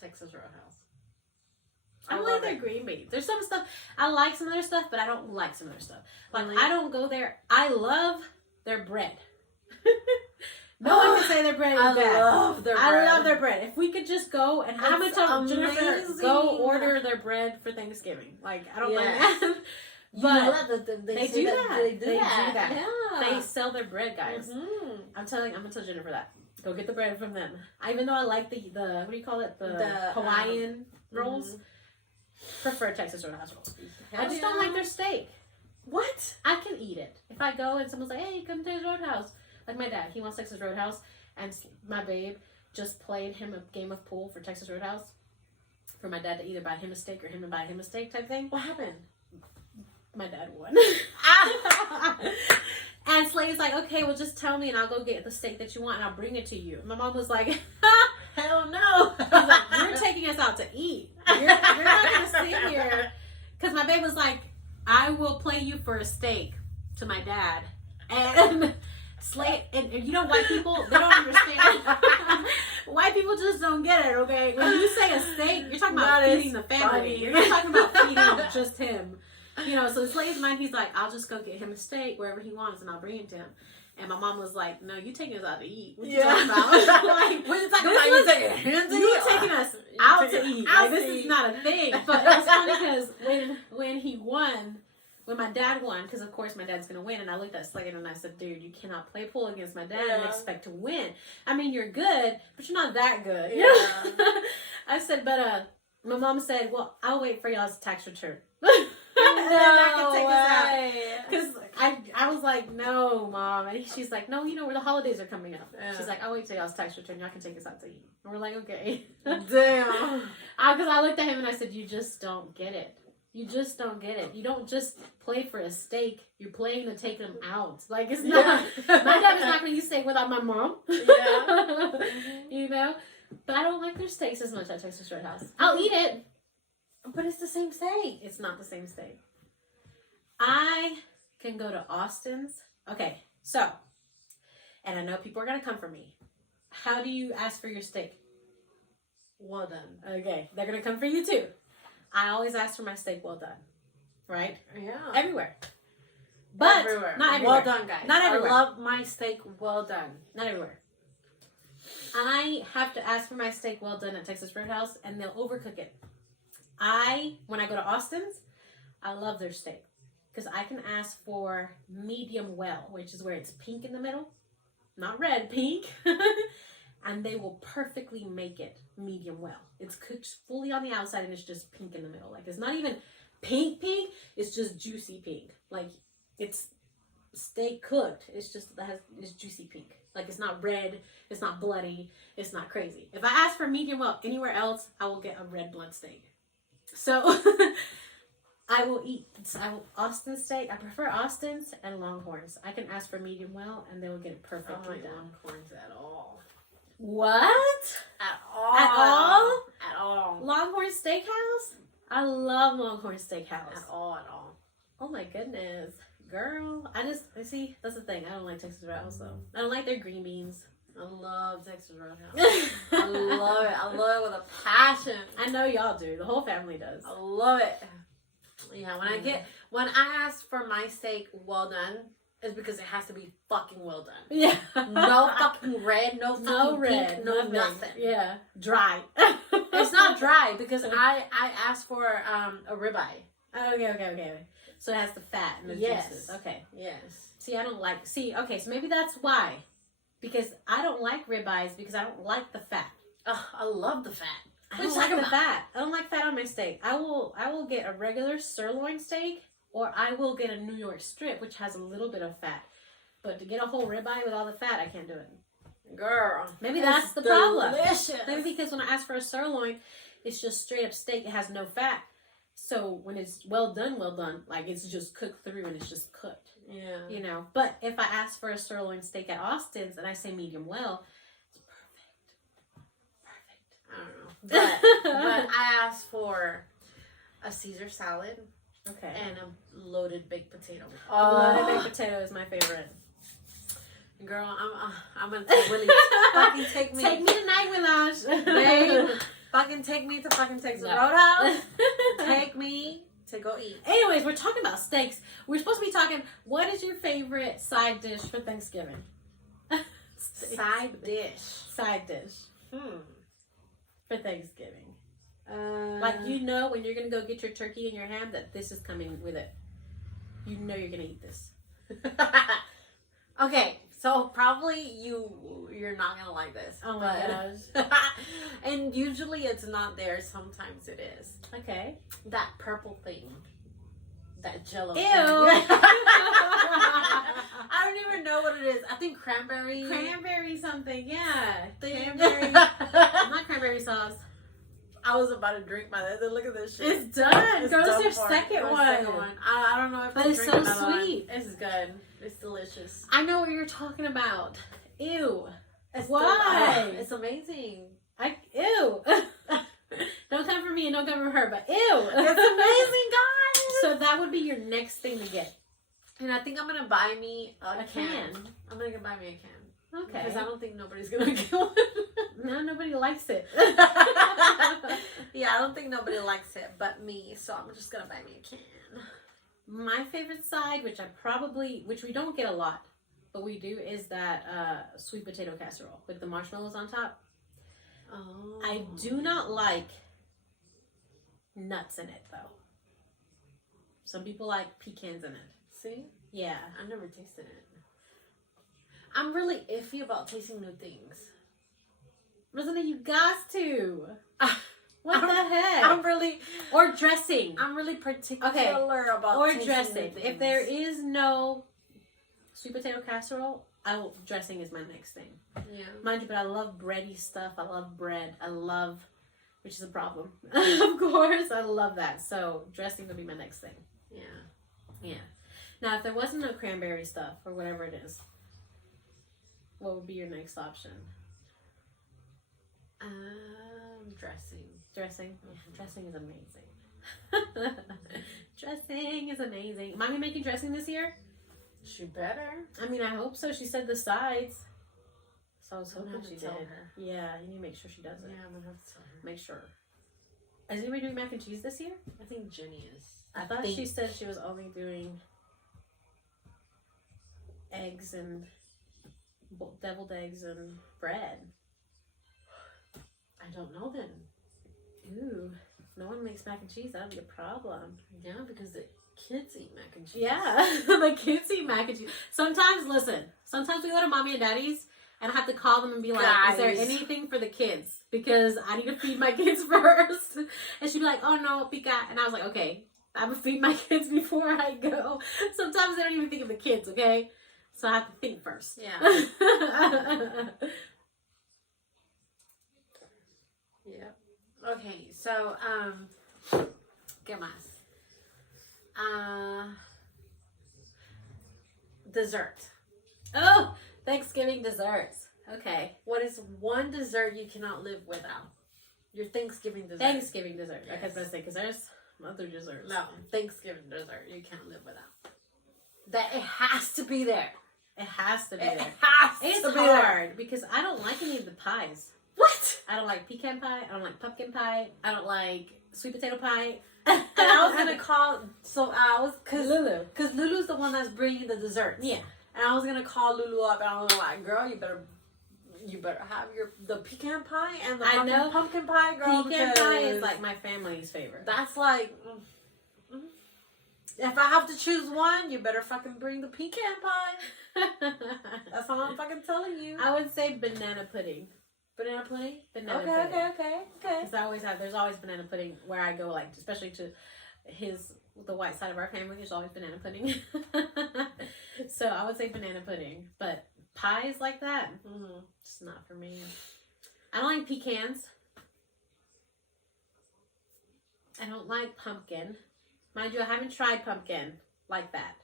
Texas Roadhouse. I like their green beans. There's some stuff, I like some other stuff, but I don't like some other stuff. Like, Really? I don't go there. I love their bread. No one can say their bread is bad. I love their bread. If we could just go and I'm gonna tell Jennifer, go order their bread for Thanksgiving. Like, I don't mind that. You But know that they say do that. They do They do that. that. Yeah. They sell their bread, guys. Mhm. I'm gonna tell Jennifer that. Go get the bread from them. Even though I like the what do you call it? The The, Hawaiian rolls. Mhm. Prefer Texas Roadhouse rolls. I Hell just don't yeah. like their steak. What? I can eat it. If I go and someone's like, hey, come to Texas Roadhouse. Like my dad, he wants Texas Roadhouse. And my babe just played him a game of pool for Texas Roadhouse. For my dad to either buy him a steak or him to buy him a steak type thing. What happened? My dad won. And Slade's like, okay, well just tell me and I'll go get the steak that you want and I'll bring it to you. My mom was like, hell no. She's like, you're taking us out to eat. You're not going to sit here. Because my babe was like, I will play you for a steak to my dad. And Slade, and you know, white people, they don't understand. White people just don't get it, okay? When you say a steak, you're talking about That is feeding the family. funny. You're not talking about feeding just him. You know, so in Slade's mind, he's like, I'll just go get him a steak wherever he wants and I'll bring it to him. And my mom was like, no, you taking us out to eat. What you talking about? Like, What you talking this about? was- You taking him to you eat? taking us out to eat. Out Like, this to is eat. not a thing. But it was funny because when he won, when my dad won, because of course my dad's going to win, and I looked at Slade and I said, dude, you cannot play pool against my dad and Yeah. expect to win. I mean, you're good, but you're not that good. Yeah. I said, but my mom said, well, I'll wait for y'all's tax return. Because I was like, no, Mom. And she's like, no, you know, where the holidays are coming up. Yeah. She's like, I'll wait till y'all's tax return. Y'all can take us out to eat. And we're like, okay. Damn. Because I looked at him and I said, you just don't get it. You just don't get it. You don't just play for a steak. You're playing to take them out. Like, it's not. Yeah. My dad is not going to eat steak without my mom. Yeah. You know? But I don't like their steaks as much at Texas Roadhouse. I'll eat it. But it's the same steak. It's not the same steak. I can go to Austin's. Okay, so, and I know people are going to come for me. How do you ask for your steak? Well done. Okay, they're going to come for you too. I always ask for my steak well done. Right? Yeah. Everywhere. But Everywhere. not everywhere. Well done, guys. Not everywhere. I love my steak well done. Not everywhere. I have to ask for my steak well done at Texas Roadhouse, and they'll overcook it. When I go to Austin's, I love their steak. Because I can ask for medium well, which is where it's pink in the middle. Not red, pink. And they will perfectly make it medium well. It's cooked fully on the outside and it's just pink in the middle. Like, it's not even pink, it's just juicy pink. Like, it's steak cooked. It's just, it's juicy pink. Like, it's not red, it's not bloody, it's not crazy. If I ask for medium well anywhere else, I will get a red blood steak. So, I will eat Austin steak. I prefer Austin's and Longhorns. I can ask for medium well and they will get it I perfectly don't like done. Longhorns at all. What? At all. At all? At all. Longhorn Steakhouse? I love Longhorn Steakhouse. At all. Oh my goodness. Girl, see, that's the thing. I don't like Texas Roadhouse though. I don't like their green beans. I love Texas Roadhouse. I love it. I love it with a passion. I know y'all do. The whole family does. I love it. Yeah, when I ask for my steak well done, it's because it has to be fucking well done. Yeah. No fucking red, no fucking No red. pink, no nothing. Yeah. Dry. It's not dry because I asked for a ribeye. Okay. So it has the fat and the Yes. juices. Okay. Yes. Okay, so maybe that's why. Because I don't like ribeyes because I don't like the fat. Oh, I love the fat. I What don't you like talking the about? fat. I don't like fat on my steak. I will get a regular sirloin steak or I will get a New York strip which has a little bit of fat. But to get a whole ribeye with all the fat, I can't do it. Girl. Maybe it's that's the problem. Delicious. Maybe because when I ask for a sirloin, it's just straight up steak. It has no fat. So when it's well done, like it's just cooked through and it's just cooked. Yeah. You know. But if I ask for a sirloin steak at Austin's and I say medium well, it's perfect. I don't know. But I asked for a Caesar salad Okay. and a loaded baked potato. Loaded baked potato is my favorite. Girl, I'm gonna take Willie. Fucking take me. Take me to Night Village. Babe, fucking take me to fucking Texas No. Roadhouse. Take me to go eat. Anyways, we're talking about steaks. We're supposed to be talking, what is your favorite side dish for Thanksgiving? Side dish. Side dish for Thanksgiving. Uh, Like, you know when you're going to go get your turkey and your ham that this is coming with it. You know you're gonna eat this. Okay, so probably you're not gonna like this. Oh my but- And usually it's not there. Sometimes it is. Okay. That purple thing. That Jello. Ew. Thing. I don't even know what it is. I think cranberry. Cranberry something, yeah. thing. Cranberry. Not cranberry sauce. I was about to drink my. Look at this shit. It's done. It's Go to done your for it. second Go to one. second one. I don't know if But I'll it's drink so another one. sweet. It's good. It's delicious. I know what you're talking about. Ew. It's Why? It's amazing. Ew. Don't come for me and don't come for her, but ew. It's amazing, guys. So that would be your next thing to get. And I think I'm gonna buy me a can. can. I'm gonna buy me a can. Okay. Because I don't think nobody's gonna get one. No, nobody likes it. Yeah, I don't think nobody likes it but me. So I'm just gonna buy me a can. My favorite side, which we don't get a lot, but we do, is that sweet potato casserole with the marshmallows on top. Oh. I do not like nuts in it though. Some people like pecans in it. See? Yeah. I've never tasted it. I'm really iffy about tasting new things. Rosanna, you got to. What I'm- the heck? Or dressing. I'm really particular about Or tasting dressing. new things. If there is no sweet potato casserole, dressing is my next thing. Yeah. Mind you, but I love bready stuff. I love bread. Which is a problem. Of course, I love that. So dressing would be my next thing. Yeah. Yeah. Now, if there wasn't no cranberry stuff or whatever it is, what would be your next option? Dressing. Dressing. Mhm. Dressing is amazing. Dressing is amazing. Am I gonna make you dressing this year? She better. I mean, I hope so. She said the sides. So I was I'm hoping gonna have she to did. tell her. Yeah, you need to make sure she does it. Yeah, I'm gonna have to tell her. Make sure. Is anybody doing mac and cheese this year? I think Jenny is. I thought think- she said she was only doing eggs and deviled eggs and bread. I don't know then. Ooh, if no one makes mac and cheese, that'd be a problem. Yeah, because the kids eat mac and cheese. Yeah, the kids eat mac and cheese. Sometimes we go to mommy and daddy's and I have to call them and be like, is there Guys. anything for the kids? Because I need to feed my kids first. And she'd be like, oh no, pica. And I was like, okay, I'm gonna feed my kids before I go. Sometimes they don't even think of the kids, okay? So I have to think first. Yeah. Yeah. Okay, so, ¿qué más? Dessert. Oh, Thanksgiving desserts. Okay. What is one dessert you cannot live without? Your Thanksgiving dessert. Thanksgiving dessert. Yes. I was gonna say, because there's other desserts. No, Thanksgiving dessert you can't live without. That it has to be there. It has to be It there. has It's to be there. hard because I don't like any of the pies. What? I don't like pecan pie. I don't like pumpkin pie. I don't like sweet potato pie. And I was gonna call. So I was Lulu. because Lulu's the one that's bringing the desserts. Yeah. And I was gonna call Lulu up, and I was like, "Girl, you better have the pecan pie and the I know. pumpkin pie, girl. Pecan pie is because like my family's favorite. that's like, if I have to choose one, you better fucking bring the pecan pie. That's all I'm fucking telling you. I would say banana pudding. Banana pudding. Banana Okay, pudding. okay. Because there's always banana pudding where I go, like, especially to the white side of our family, there's always banana pudding. So I would say banana pudding. But pies like that, Mm-hmm. it's not for me. I don't like pecans. I don't like pumpkin. Mind you, I haven't tried pumpkin like that.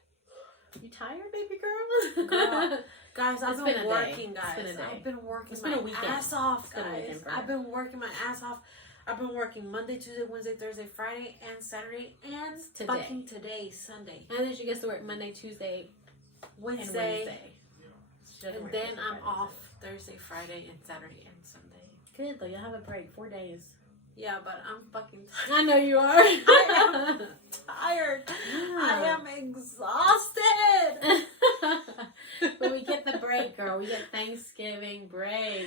You tired, baby girl? Girl. Guys, I've It's been been a day. working, It's guys. been a day. I've been working It's been my a weekend. ass off, It's been a guys. weekend for her. I've been working my ass off. I've been working Monday, Tuesday, Wednesday, Thursday, Friday, and Saturday, and Today. fucking today, Sunday, And then she gets to work Monday, Tuesday, and Wednesday, Wednesday. She doesn't and work then Thursday, I'm Friday. off Thursday, Friday, and Saturday, and Sunday. Good though, you'll have a break, 4 days. Yeah, but I'm fucking I know you are. tired. I am exhausted. But we get the break, girl. We get Thanksgiving break.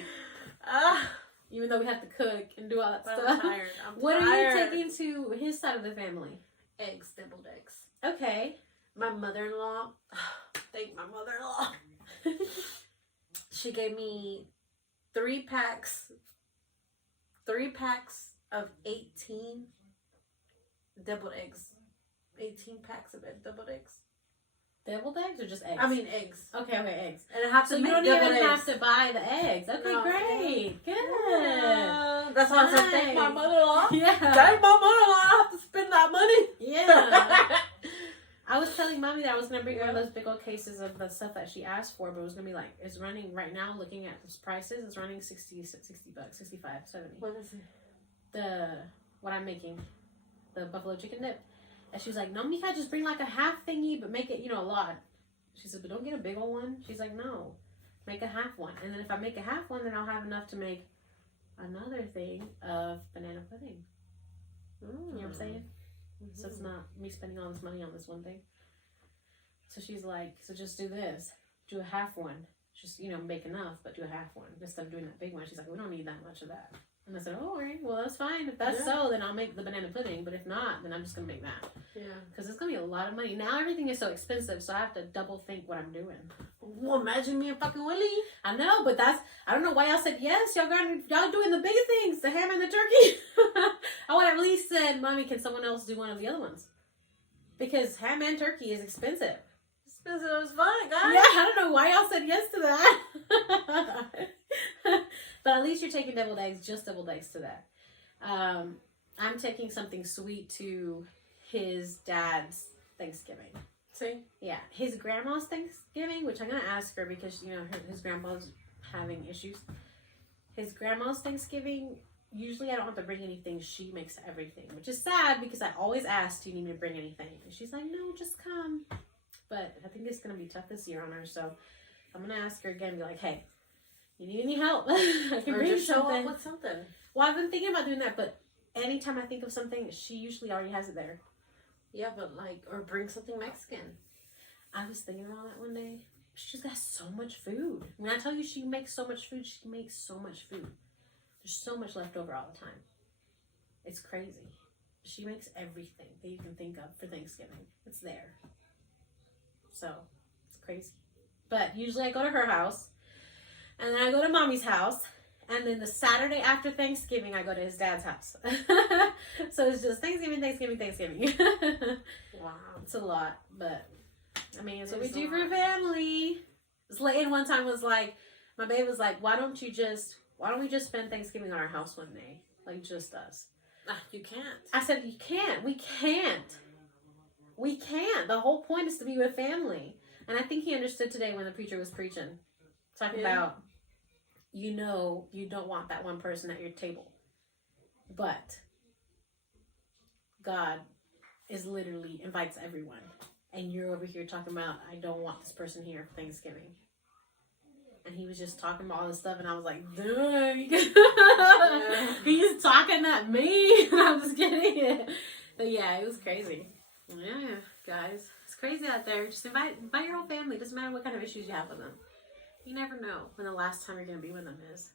Ah, Even though we have to cook and do all that but I'm stuff. tired. I'm What tired. are you taking to his side of the family? Eggs, deviled eggs. Okay. My mother-in-law, thank my mother-in-law. She gave me 3 packs of 18 deviled eggs. 18 packs of deviled eggs. Deviled eggs or just eggs? I mean eggs. Okay, eggs. And I have So to you make don't deviled even eggs. have to buy the eggs. Okay, No. great. Good. Yeah. That's why I said thank my Nice. mother-in-law. Yeah. Thank my mother-in-law. I don't have to spend that money. Yeah. I was telling Mommy that I was going to bring her those big old cases of the stuff that she asked for, but it was going to be like, it's running right now, looking at those prices, it's running $60 bucks, 65, 70. What is it? What I'm making, the buffalo chicken dip. And she was like, no, Mika, just bring like a half thingy, but make it, a lot. She said, but don't get a big old one. She's like, no, make a half one. And then if I make a half one, then I'll have enough to make another thing of banana pudding. You know what I'm saying? Mm-hmm. So it's not me spending all this money on this one thing. So she's like, so just do this. Do a half one. Just, make enough, but do a half one. Instead of doing that big one. She's like, we don't need that much of that. And I said, oh, all right, well, that's fine. If that's so, then I'll make the banana pudding. But if not, then I'm just going to make that. Yeah. Because it's going to be a lot of money. Now everything is so expensive, so I have to double think what I'm doing. Well, imagine me and fucking Willie. I know, but I don't know why y'all said yes. Y'all doing the big things, the ham and the turkey. I would have at least said, Mommy, can someone else do one of the other ones? Because ham and turkey is expensive. Expensive as fun, guys. Yeah, I don't know why y'all said yes to that. But at least you're taking deviled eggs, just deviled eggs to that. I'm taking something sweet to his dad's Thanksgiving. See? Yeah, his grandma's Thanksgiving, which I'm going to ask her because, his grandma's having issues. His grandma's Thanksgiving, usually I don't have to bring anything. She makes everything, which is sad because I always ask, do you need me to bring anything? And she's like, no, just come. But I think it's going to be tough this year on her, so I'm going to ask her again, be like, hey, you need any help? I can Or bring just show something. up with something. Well, I've been thinking about doing that, but anytime I think of something, she usually already has it there. Yeah, but or bring something Mexican. I was thinking about that one day. She's got so much food. When I tell you she makes so much food, she makes so much food. There's so much left over all the time. It's crazy. She makes everything that you can think of for Thanksgiving. It's there. So, it's crazy. But usually I go to her house, and then I go to Mommy's house, and then the Saturday after Thanksgiving, I go to his dad's house. So it's just Thanksgiving. Wow. It's a lot, but I mean, it's what we It's do a for lot. family. Slayton one time was like, my babe was like, why don't we just spend Thanksgiving on our house one day? Like, just us. You can't. I said, you can't. We can't. We can't. The whole point is to be with family. And I think he understood today when the preacher was preaching. Talking about, you don't want that one person at your table. But God is literally invites everyone. And you're over here talking about, I don't want this person here for Thanksgiving. And he was just talking about all this stuff, and I was like, dang. He's talking at me. I'm just kidding. But yeah, it was crazy. Yeah, guys. It's crazy out there. Just invite your whole family. Doesn't matter what kind of issues you have with them. You never know when the last time you're going to be with them is.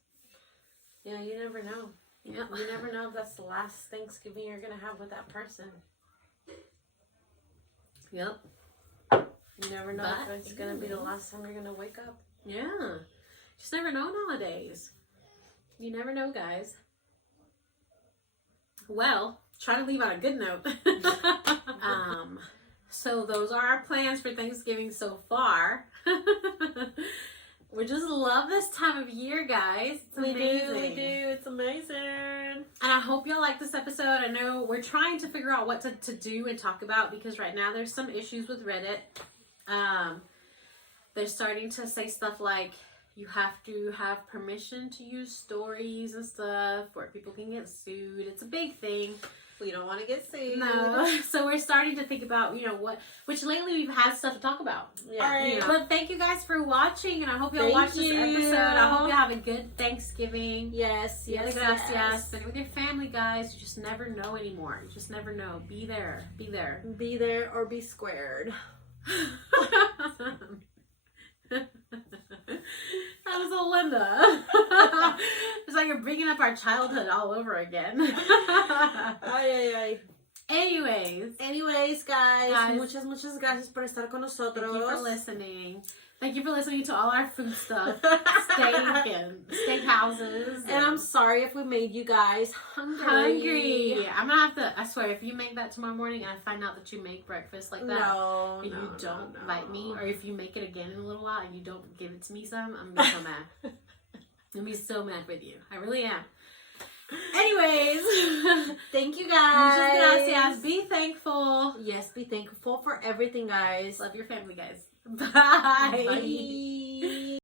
Yeah, you never know. Yeah. You never know if that's the last Thanksgiving you're going to have with that person. Yep. You never know But if it's going to be the last time you're going to wake up. Yeah. Just never know nowadays. You never know, guys. Well, try to leave on a good note. So those are our plans for Thanksgiving so far. We just love this time of year, guys. It's amazing. We do. It's amazing. And I hope y'all like this episode. I know we're trying to figure out what to do and talk about because right now there's some issues with Reddit. They're starting to say stuff like you have to have permission to use stories and stuff where people can get sued. It's a big thing. We don't want to get sued. No. So we're starting to think about, which lately we've had stuff to talk about. Yeah. But thank you guys for watching, and I hope y'all watch this episode. I hope you have a good Thanksgiving. Yes. Spend it with your family, guys. You just never know anymore. You just never know. Be there. Be there or be squared. That was a Linda. It's like you're bringing up our childhood all over again. Ay. Anyways, guys, muchas gracias por estar con nosotros. thank you for listening. Thank you for listening to all our food stuff, steak houses. And I'm sorry if we made you guys hungry. I'm gonna have to. I swear, if you make that tomorrow morning and I find out that you make breakfast like that, No, and you don't invite me, or if you make it again in a little while and you don't give it to me some, I'm gonna be so mad. I'm gonna be so mad with you. I really am. Anyways, thank you guys. muchas gracias. Be thankful. Yes, be thankful for everything, guys. Love your family, guys. Bye. Bye.